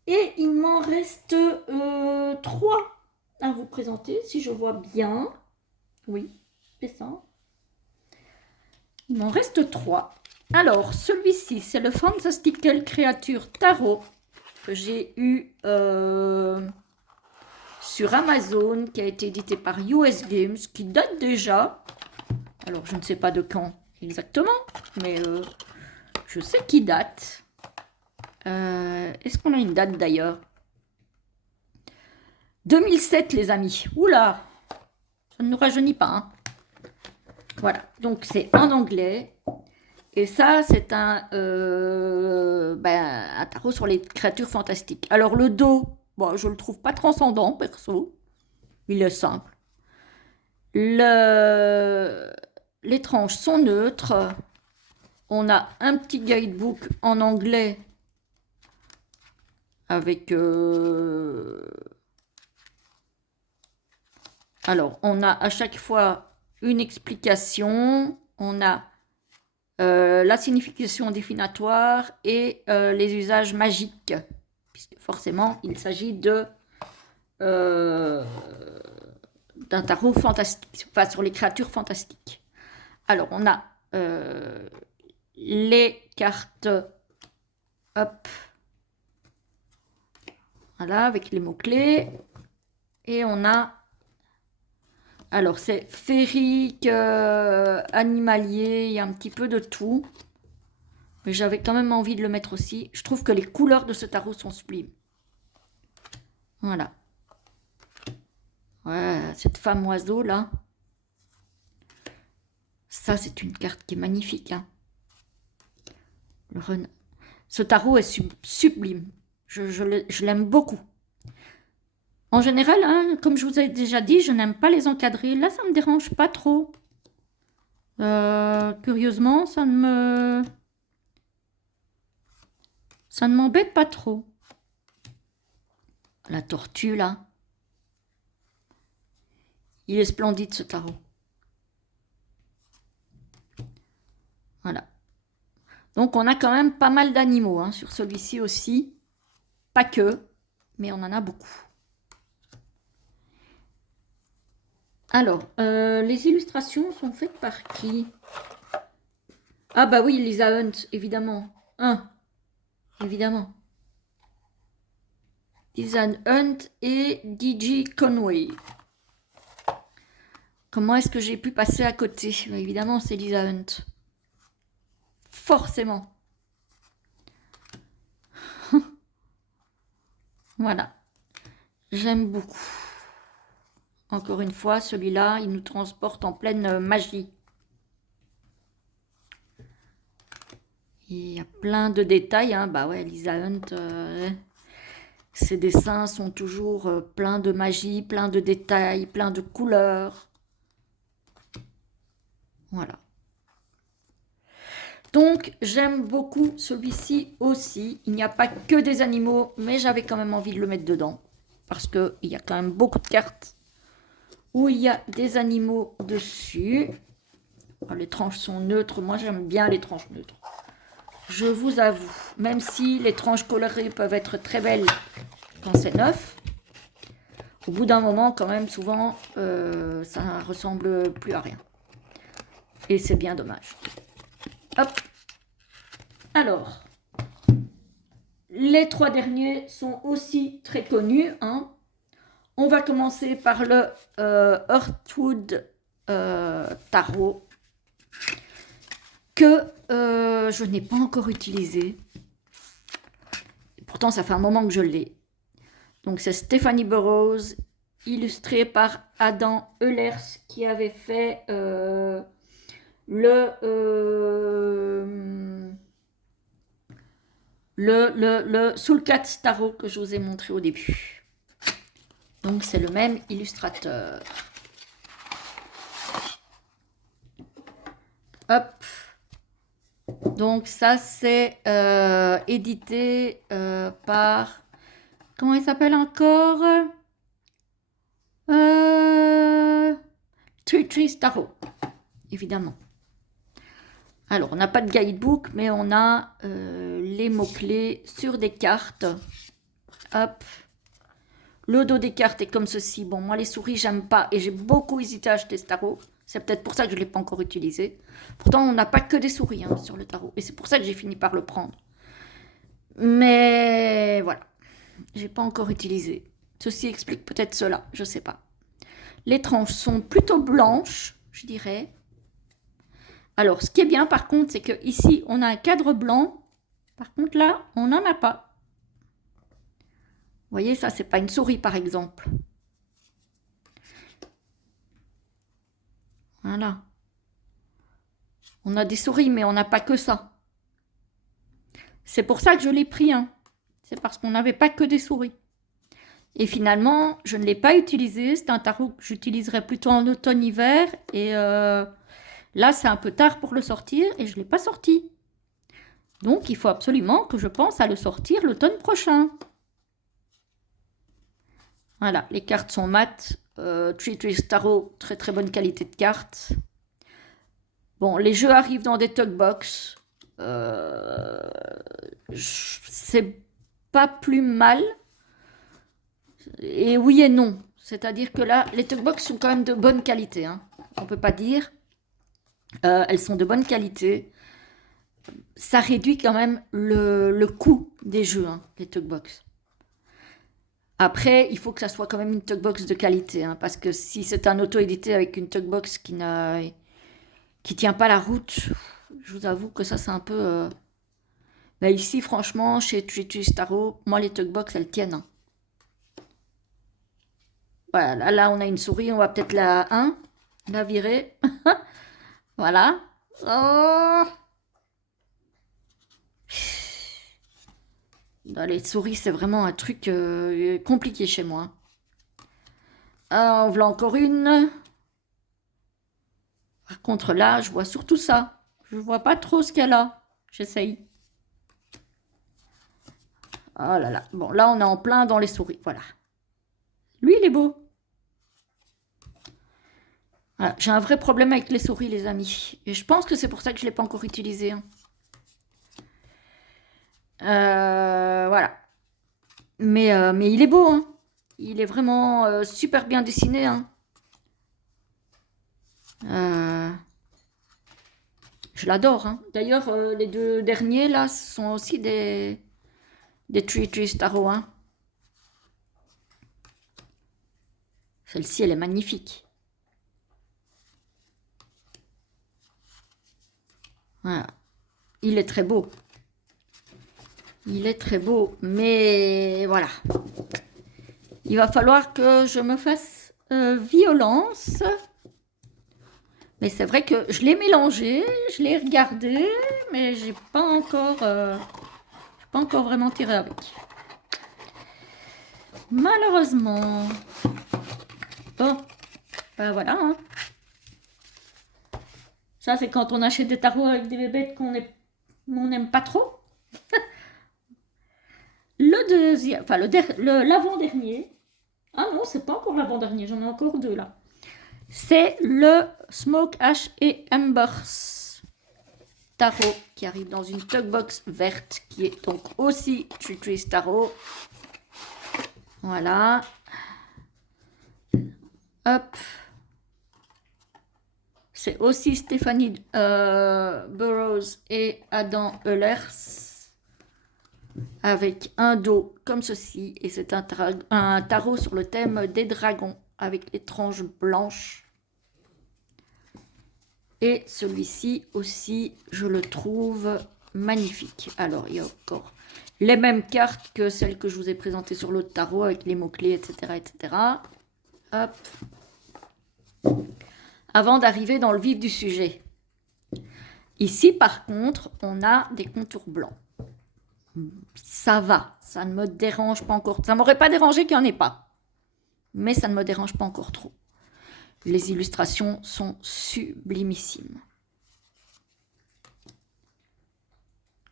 Et il m'en reste 3 à vous présenter, si je vois bien. Oui, c'est ça. Il m'en reste 3. Alors, celui-ci, c'est le Fantastical Creature Tarot que j'ai eu sur Amazon, qui a été édité par US Games, qui date déjà. Alors, je ne sais pas de quand exactement, mais je sais qu'il date. Est-ce qu'on a une date d'ailleurs? 2007, les amis. Oula, ça ne nous rajeunit pas. Hein. Voilà, donc c'est en anglais. Et ça, c'est un tarot sur les créatures fantastiques. Alors, le dos, bon, je le trouve pas transcendant, perso. Il est simple. Les tranches sont neutres. On a un petit guidebook en anglais avec... Alors, on a à chaque fois une explication. On a la signification définitoire et les usages magiques. Puisque forcément, il s'agit d'un tarot fantastique, enfin sur les créatures fantastiques. Alors, on a les cartes, hop, voilà, avec les mots-clés. Et on a, alors c'est féerique, animalier, il y a un petit peu de tout. Mais j'avais quand même envie de le mettre aussi. Je trouve que les couleurs de ce tarot sont sublimes. Voilà. Ouais, cette femme oiseau là. Ça, c'est une carte qui est magnifique. Hein. Le Ce tarot est sublime. Je l'aime beaucoup. En général, hein, comme je vous ai déjà dit, je n'aime pas les encadrer. Là, ça ne me dérange pas trop. Curieusement, ça ne m'embête pas trop. La tortue, là. Il est splendide, ce tarot. Voilà. Donc, on a quand même pas mal d'animaux hein, sur celui-ci aussi. Pas que, mais on en a beaucoup. Alors, les illustrations sont faites par qui? Ah bah oui, Lisa Hunt, évidemment. Hein, évidemment. Lisa Hunt et DJ Conway. Comment est-ce que j'ai pu passer à côté? Évidemment, c'est Lisa Hunt. Forcément. Voilà. J'aime beaucoup. Encore une fois, celui-là, il nous transporte en pleine magie. Il y a plein de détails. Hein. Bah ouais, Lisa Hunt, ses dessins sont toujours pleins de magie, plein de détails, plein de couleurs. Voilà. Donc, j'aime beaucoup celui-ci aussi. Il n'y a pas que des animaux, mais j'avais quand même envie de le mettre dedans. Parce qu'il y a quand même beaucoup de cartes où il y a des animaux dessus. Alors, les tranches sont neutres. Moi, j'aime bien les tranches neutres. Je vous avoue, même si les tranches colorées peuvent être très belles quand c'est neuf, au bout d'un moment, quand même, souvent, ça ressemble plus à rien. Et c'est bien dommage. Hop. Alors, les trois derniers sont aussi très connus. Hein. On va commencer par le Earthwood Tarot que je n'ai pas encore utilisé. Pourtant, ça fait un moment que je l'ai. Donc, c'est Stephanie Burrows, illustré par Adam Ehlers, qui avait fait le Soul Cat Tarot que je vous ai montré au début. Donc, c'est le même illustrateur. Hop. Donc, ça, c'est édité par... Comment il s'appelle encore Three Trees Tarot, évidemment. Alors, on n'a pas de guidebook, mais on a les mots-clés sur des cartes. Hop. Le dos des cartes est comme ceci. Bon, moi, les souris, j'aime pas. Et j'ai beaucoup hésité à acheter ce tarot. C'est peut-être pour ça que je ne l'ai pas encore utilisé. Pourtant, on n'a pas que des souris hein, sur le tarot. Et c'est pour ça que j'ai fini par le prendre. Mais voilà. J'ai pas encore utilisé. Ceci explique peut-être cela. Je ne sais pas. Les tranches sont plutôt blanches, je dirais. Alors, ce qui est bien, par contre, c'est que ici, on a un cadre blanc. Par contre, là, on n'en a pas. Vous voyez, ça, c'est pas une souris, par exemple. Voilà. On a des souris, mais on n'a pas que ça. C'est pour ça que je l'ai pris. Hein. C'est parce qu'on n'avait pas que des souris. Et finalement, je ne l'ai pas utilisé. C'est un tarot que j'utiliserai plutôt en automne-hiver. Et là, c'est un peu tard pour le sortir et je ne l'ai pas sorti. Donc, il faut absolument que je pense à le sortir l'automne prochain. Voilà, les cartes sont mates. Three Trees Tarot, très très bonne qualité de cartes. Bon, les jeux arrivent dans des tugbox. C'est pas plus mal. Et oui et non. C'est-à-dire que là, les tugbox sont quand même de bonne qualité. Hein. On ne peut pas dire. Elles sont de bonne qualité. Ça réduit quand même le coût des jeux, hein, les tugbox. Après, il faut que ça soit quand même une tugbox de qualité. Hein, parce que si c'est un auto-édité avec une tugbox qui tient pas la route, je vous avoue que ça, c'est un peu... Bah ici, franchement, chez Three Tarot, moi, les tugbox, elles tiennent. Hein. Voilà, là, on a une souris, on va peut-être la virer. Voilà. Oh Les souris, c'est vraiment un truc compliqué chez moi. En voilà encore une. Par contre, là, je vois surtout ça. Je vois pas trop ce qu'elle a. J'essaye. Oh là là. Bon, là, on est en plein dans les souris. Voilà. Lui, il est beau. Voilà. J'ai un vrai problème avec les souris, les amis. Et je pense que c'est pour ça que je ne l'ai pas encore utilisé. Hein. Voilà. Mais il est beau. Hein. Il est vraiment super bien dessiné. Hein. Je l'adore. Hein. D'ailleurs, les deux derniers, là, ce sont aussi des Trees Tarot. Hein. Celle-ci, elle est magnifique. Voilà. Il est très beau. Il est très beau. Mais voilà. Il va falloir que je me fasse violence. Mais c'est vrai que je l'ai mélangé, je l'ai regardé, mais j'ai pas encore vraiment tiré avec. Malheureusement. Bon, ben voilà. Hein. Ça, c'est quand on achète des tarots avec des bébêtes qu'on n'aime pas trop. Le deuxième, enfin l'avant-dernier. Ah non, c'est pas encore l'avant-dernier, j'en ai encore deux là. C'est le Smoke Ash et Embers Tarot qui arrive dans une tugbox verte qui est donc aussi Trees Tarot. Voilà. Hop. C'est aussi Stéphanie Burrows et Adam Ehlers avec un dos comme ceci et c'est un tarot sur le thème des dragons avec les tranches blanches. Et celui-ci aussi, je le trouve magnifique. Alors, il y a encore les mêmes cartes que celles que je vous ai présentées sur l'autre tarot avec les mots-clés, etc., etc. Hop. Avant d'arriver dans le vif du sujet. Ici, par contre, on a des contours blancs. Ça va, ça ne me dérange pas encore. Ça ne m'aurait pas dérangé qu'il n'y en ait pas. Mais ça ne me dérange pas encore trop. Les illustrations sont sublimissimes.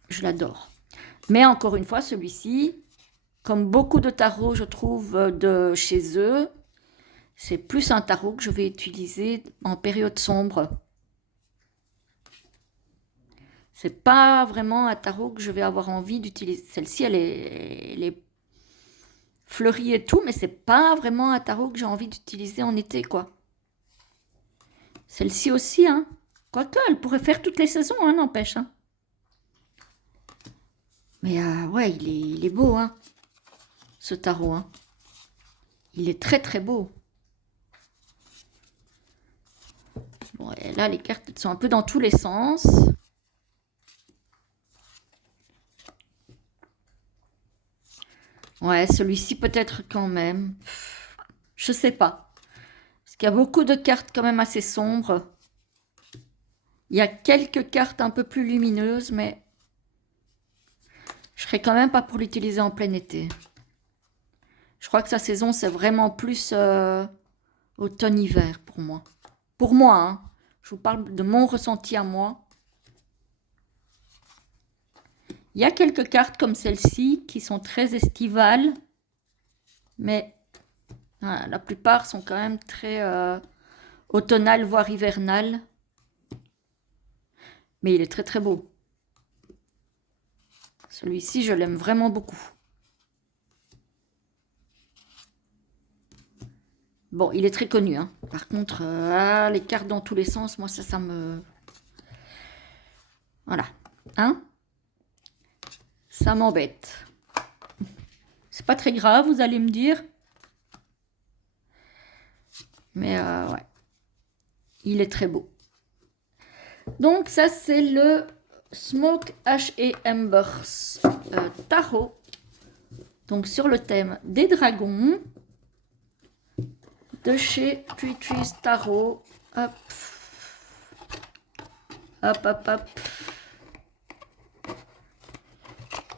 Je l'adore. Mais encore une fois, celui-ci, comme beaucoup de tarots, je trouve, de chez eux, c'est plus un tarot que je vais utiliser en période sombre. C'est pas vraiment un tarot que je vais avoir envie d'utiliser. Celle-ci, elle est fleurie et tout, mais c'est pas vraiment un tarot que j'ai envie d'utiliser en été, quoi. Celle-ci aussi, hein. Quoique, elle pourrait faire toutes les saisons, hein, n'empêche. Hein. Mais ouais, il est beau, hein, ce tarot. Hein. Il est très, très beau. Bon, et là, les cartes elles sont un peu dans tous les sens. Ouais, celui-ci peut-être quand même. Je sais pas. Parce qu'il y a beaucoup de cartes quand même assez sombres. Il y a quelques cartes un peu plus lumineuses, mais je serais quand même pas pour l'utiliser en plein été. Je crois que sa saison, c'est vraiment plus automne-hiver pour moi. Pour moi, hein. Je vous parle de mon ressenti à moi. Il y a quelques cartes comme celle-ci qui sont très estivales, mais voilà, la plupart sont quand même très automnales, voire hivernales. Mais il est très très beau. Celui-ci, je l'aime vraiment beaucoup. Bon, il est très connu. Hein. Par contre, les cartes dans tous les sens, moi, ça me... Voilà. Hein? Ça m'embête. C'est pas très grave, vous allez me dire. Mais ouais. Il est très beau. Donc, ça, c'est le Smoke Ash et Embers Tarot. Donc, sur le thème des dragons. De chez Trees Tarot. Hop. Hop, hop, hop.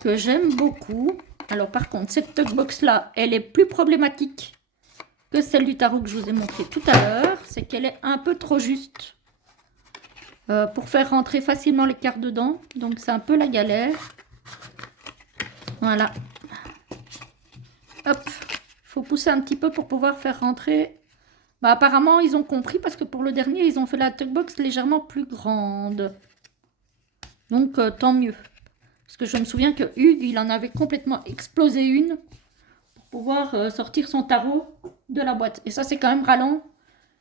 que j'aime beaucoup. Alors par contre, cette Tugbox là, elle est plus problématique que celle du tarot que je vous ai montré tout à l'heure. C'est qu'elle est un peu trop juste pour faire rentrer facilement les cartes dedans. Donc c'est un peu la galère. Voilà. Hop. Il faut pousser un petit peu pour pouvoir faire rentrer. Bah, apparemment, ils ont compris parce que pour le dernier, ils ont fait la Tugbox légèrement plus grande. Donc tant mieux. Parce que je me souviens que Hugues, il en avait complètement explosé une pour pouvoir sortir son tarot de la boîte. Et ça, c'est quand même ralent.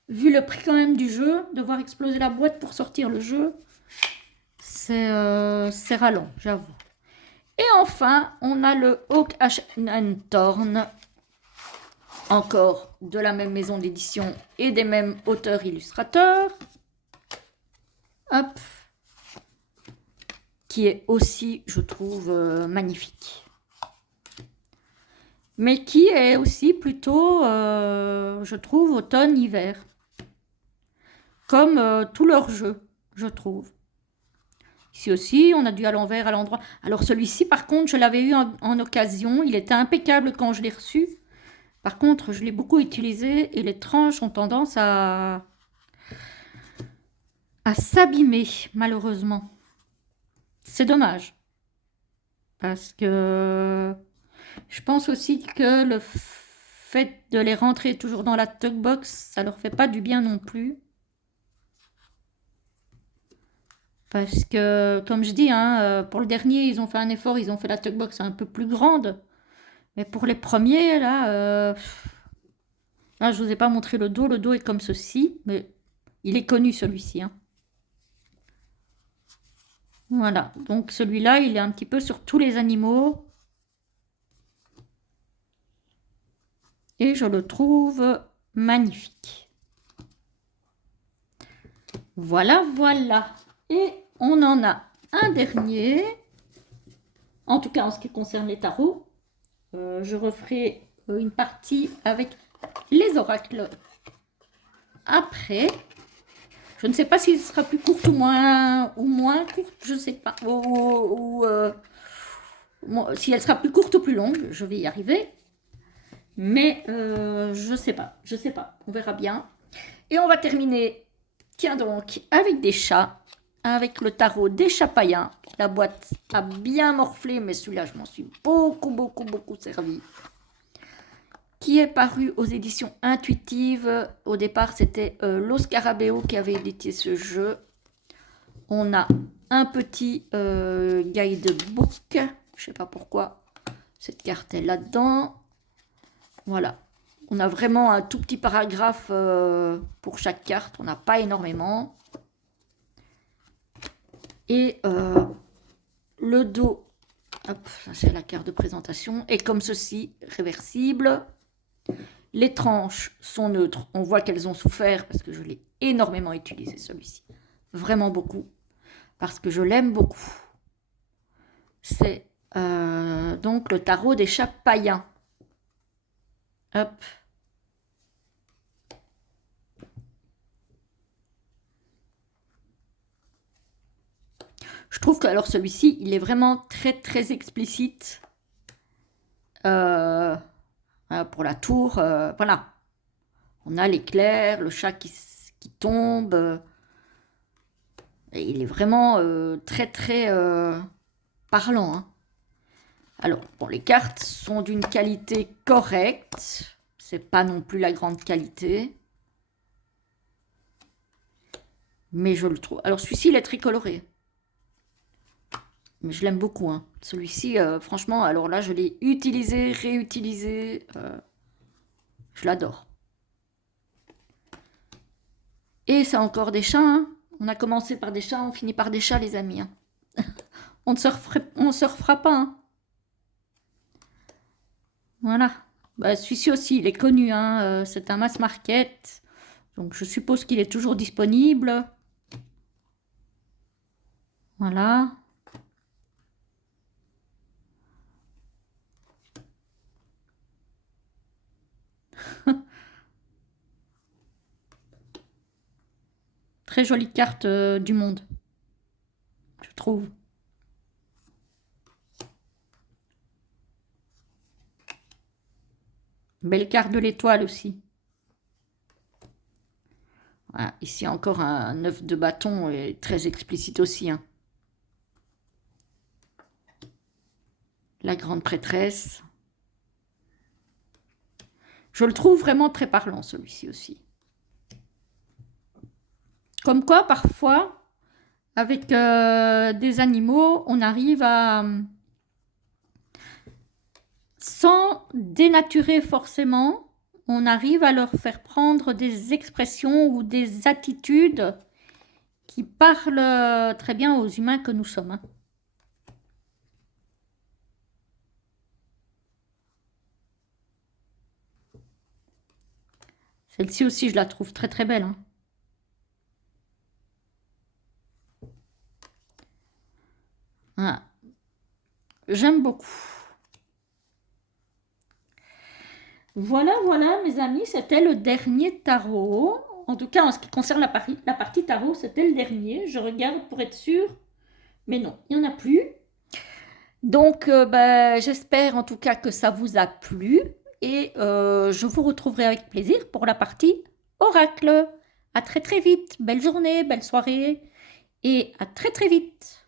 Vu le prix quand même du jeu, devoir exploser la boîte pour sortir le jeu, c'est ralent, j'avoue. Et enfin, on a le Hawk Thorn, encore de la même maison d'édition et des mêmes auteurs-illustrateurs. Hop. Qui est aussi, je trouve, magnifique. Mais qui est aussi plutôt, je trouve, automne-hiver. Comme tous leurs jeux, je trouve. Ici aussi, on a dû à l'envers, à l'endroit. Alors celui-ci, par contre, je l'avais eu en occasion. Il était impeccable quand je l'ai reçu. Par contre, je l'ai beaucoup utilisé et les tranches ont tendance à s'abîmer, malheureusement. C'est dommage. Parce que je pense aussi que le fait de les rentrer toujours dans la Tugbox, ça leur fait pas du bien non plus. Parce que, comme je dis, hein, pour le dernier, ils ont fait un effort, ils ont fait la Tugbox un peu plus grande. Mais pour les premiers, là, là, je vous ai pas montré le dos. Le dos est comme ceci, mais il est connu celui-ci. Hein. Voilà, donc celui-là, il est un petit peu sur tous les animaux. Et je le trouve magnifique. Voilà, voilà. Et on en a un dernier. En tout cas, en ce qui concerne les tarots. Je referai une partie avec les oracles après. Je ne sais pas si ce sera plus courte ou moins courte, je ne sais pas. Si elle sera plus courte ou plus longue, je vais y arriver. Mais je sais pas, on verra bien. Et on va terminer, tiens donc, avec des chats, avec le tarot des chats païens. La boîte a bien morflé, mais celui-là, je m'en suis beaucoup servi. Qui est paru aux éditions intuitives. Au départ, c'était Lo Scarabeo qui avait édité ce jeu. On a un petit guidebook. Je ne sais pas pourquoi cette carte est là-dedans. Voilà. On a vraiment un tout petit paragraphe pour chaque carte. On n'a pas énormément. Et le dos, hop, ça c'est la carte de présentation, est comme ceci, réversible. Les tranches sont neutres. On voit qu'elles ont souffert parce que je l'ai énormément utilisé celui-ci. Vraiment beaucoup. Parce que je l'aime beaucoup. C'est donc le tarot des chats païens. Hop. Je trouve que alors celui-ci, il est vraiment très explicite. Pour la tour, voilà. On a l'éclair, le chat qui tombe. Et il est vraiment très parlant. Hein. Alors, bon, les cartes sont d'une qualité correcte. C'est pas non plus la grande qualité. Mais je le trouve. Alors, celui-ci, il est très coloré. Mais je l'aime beaucoup. Hein. Celui-ci, franchement, alors là, je l'ai utilisé, réutilisé. Je l'adore. Et c'est encore des chats. Hein. On a commencé par des chats, on finit par des chats, les amis. Hein. On ne se refera pas. Hein. Voilà. Bah, celui-ci aussi, il est connu. Hein. C'est un mass market. Donc, je suppose qu'il est toujours disponible. Voilà. Très jolie carte du monde, je trouve. Belle carte de l'étoile aussi. Voilà, ici encore un 9 de bâton et très explicite aussi. Hein. La grande prêtresse. Je le trouve vraiment très parlant celui-ci aussi. Comme quoi parfois, avec des animaux, on arrive à, sans dénaturer forcément, on arrive à leur faire prendre des expressions ou des attitudes qui parlent très bien aux humains que nous sommes. Hein. Celle-ci aussi, je la trouve très très belle. Hein. Voilà. J'aime beaucoup. Voilà, voilà, mes amis, c'était le dernier tarot. En tout cas, en ce qui concerne la partie tarot, c'était le dernier. Je regarde pour être sûre. Mais non, il n'y en a plus. Donc, j'espère en tout cas que ça vous a plu. Et je vous retrouverai avec plaisir pour la partie oracle. À très très vite. Belle journée, belle soirée. Et à très très vite.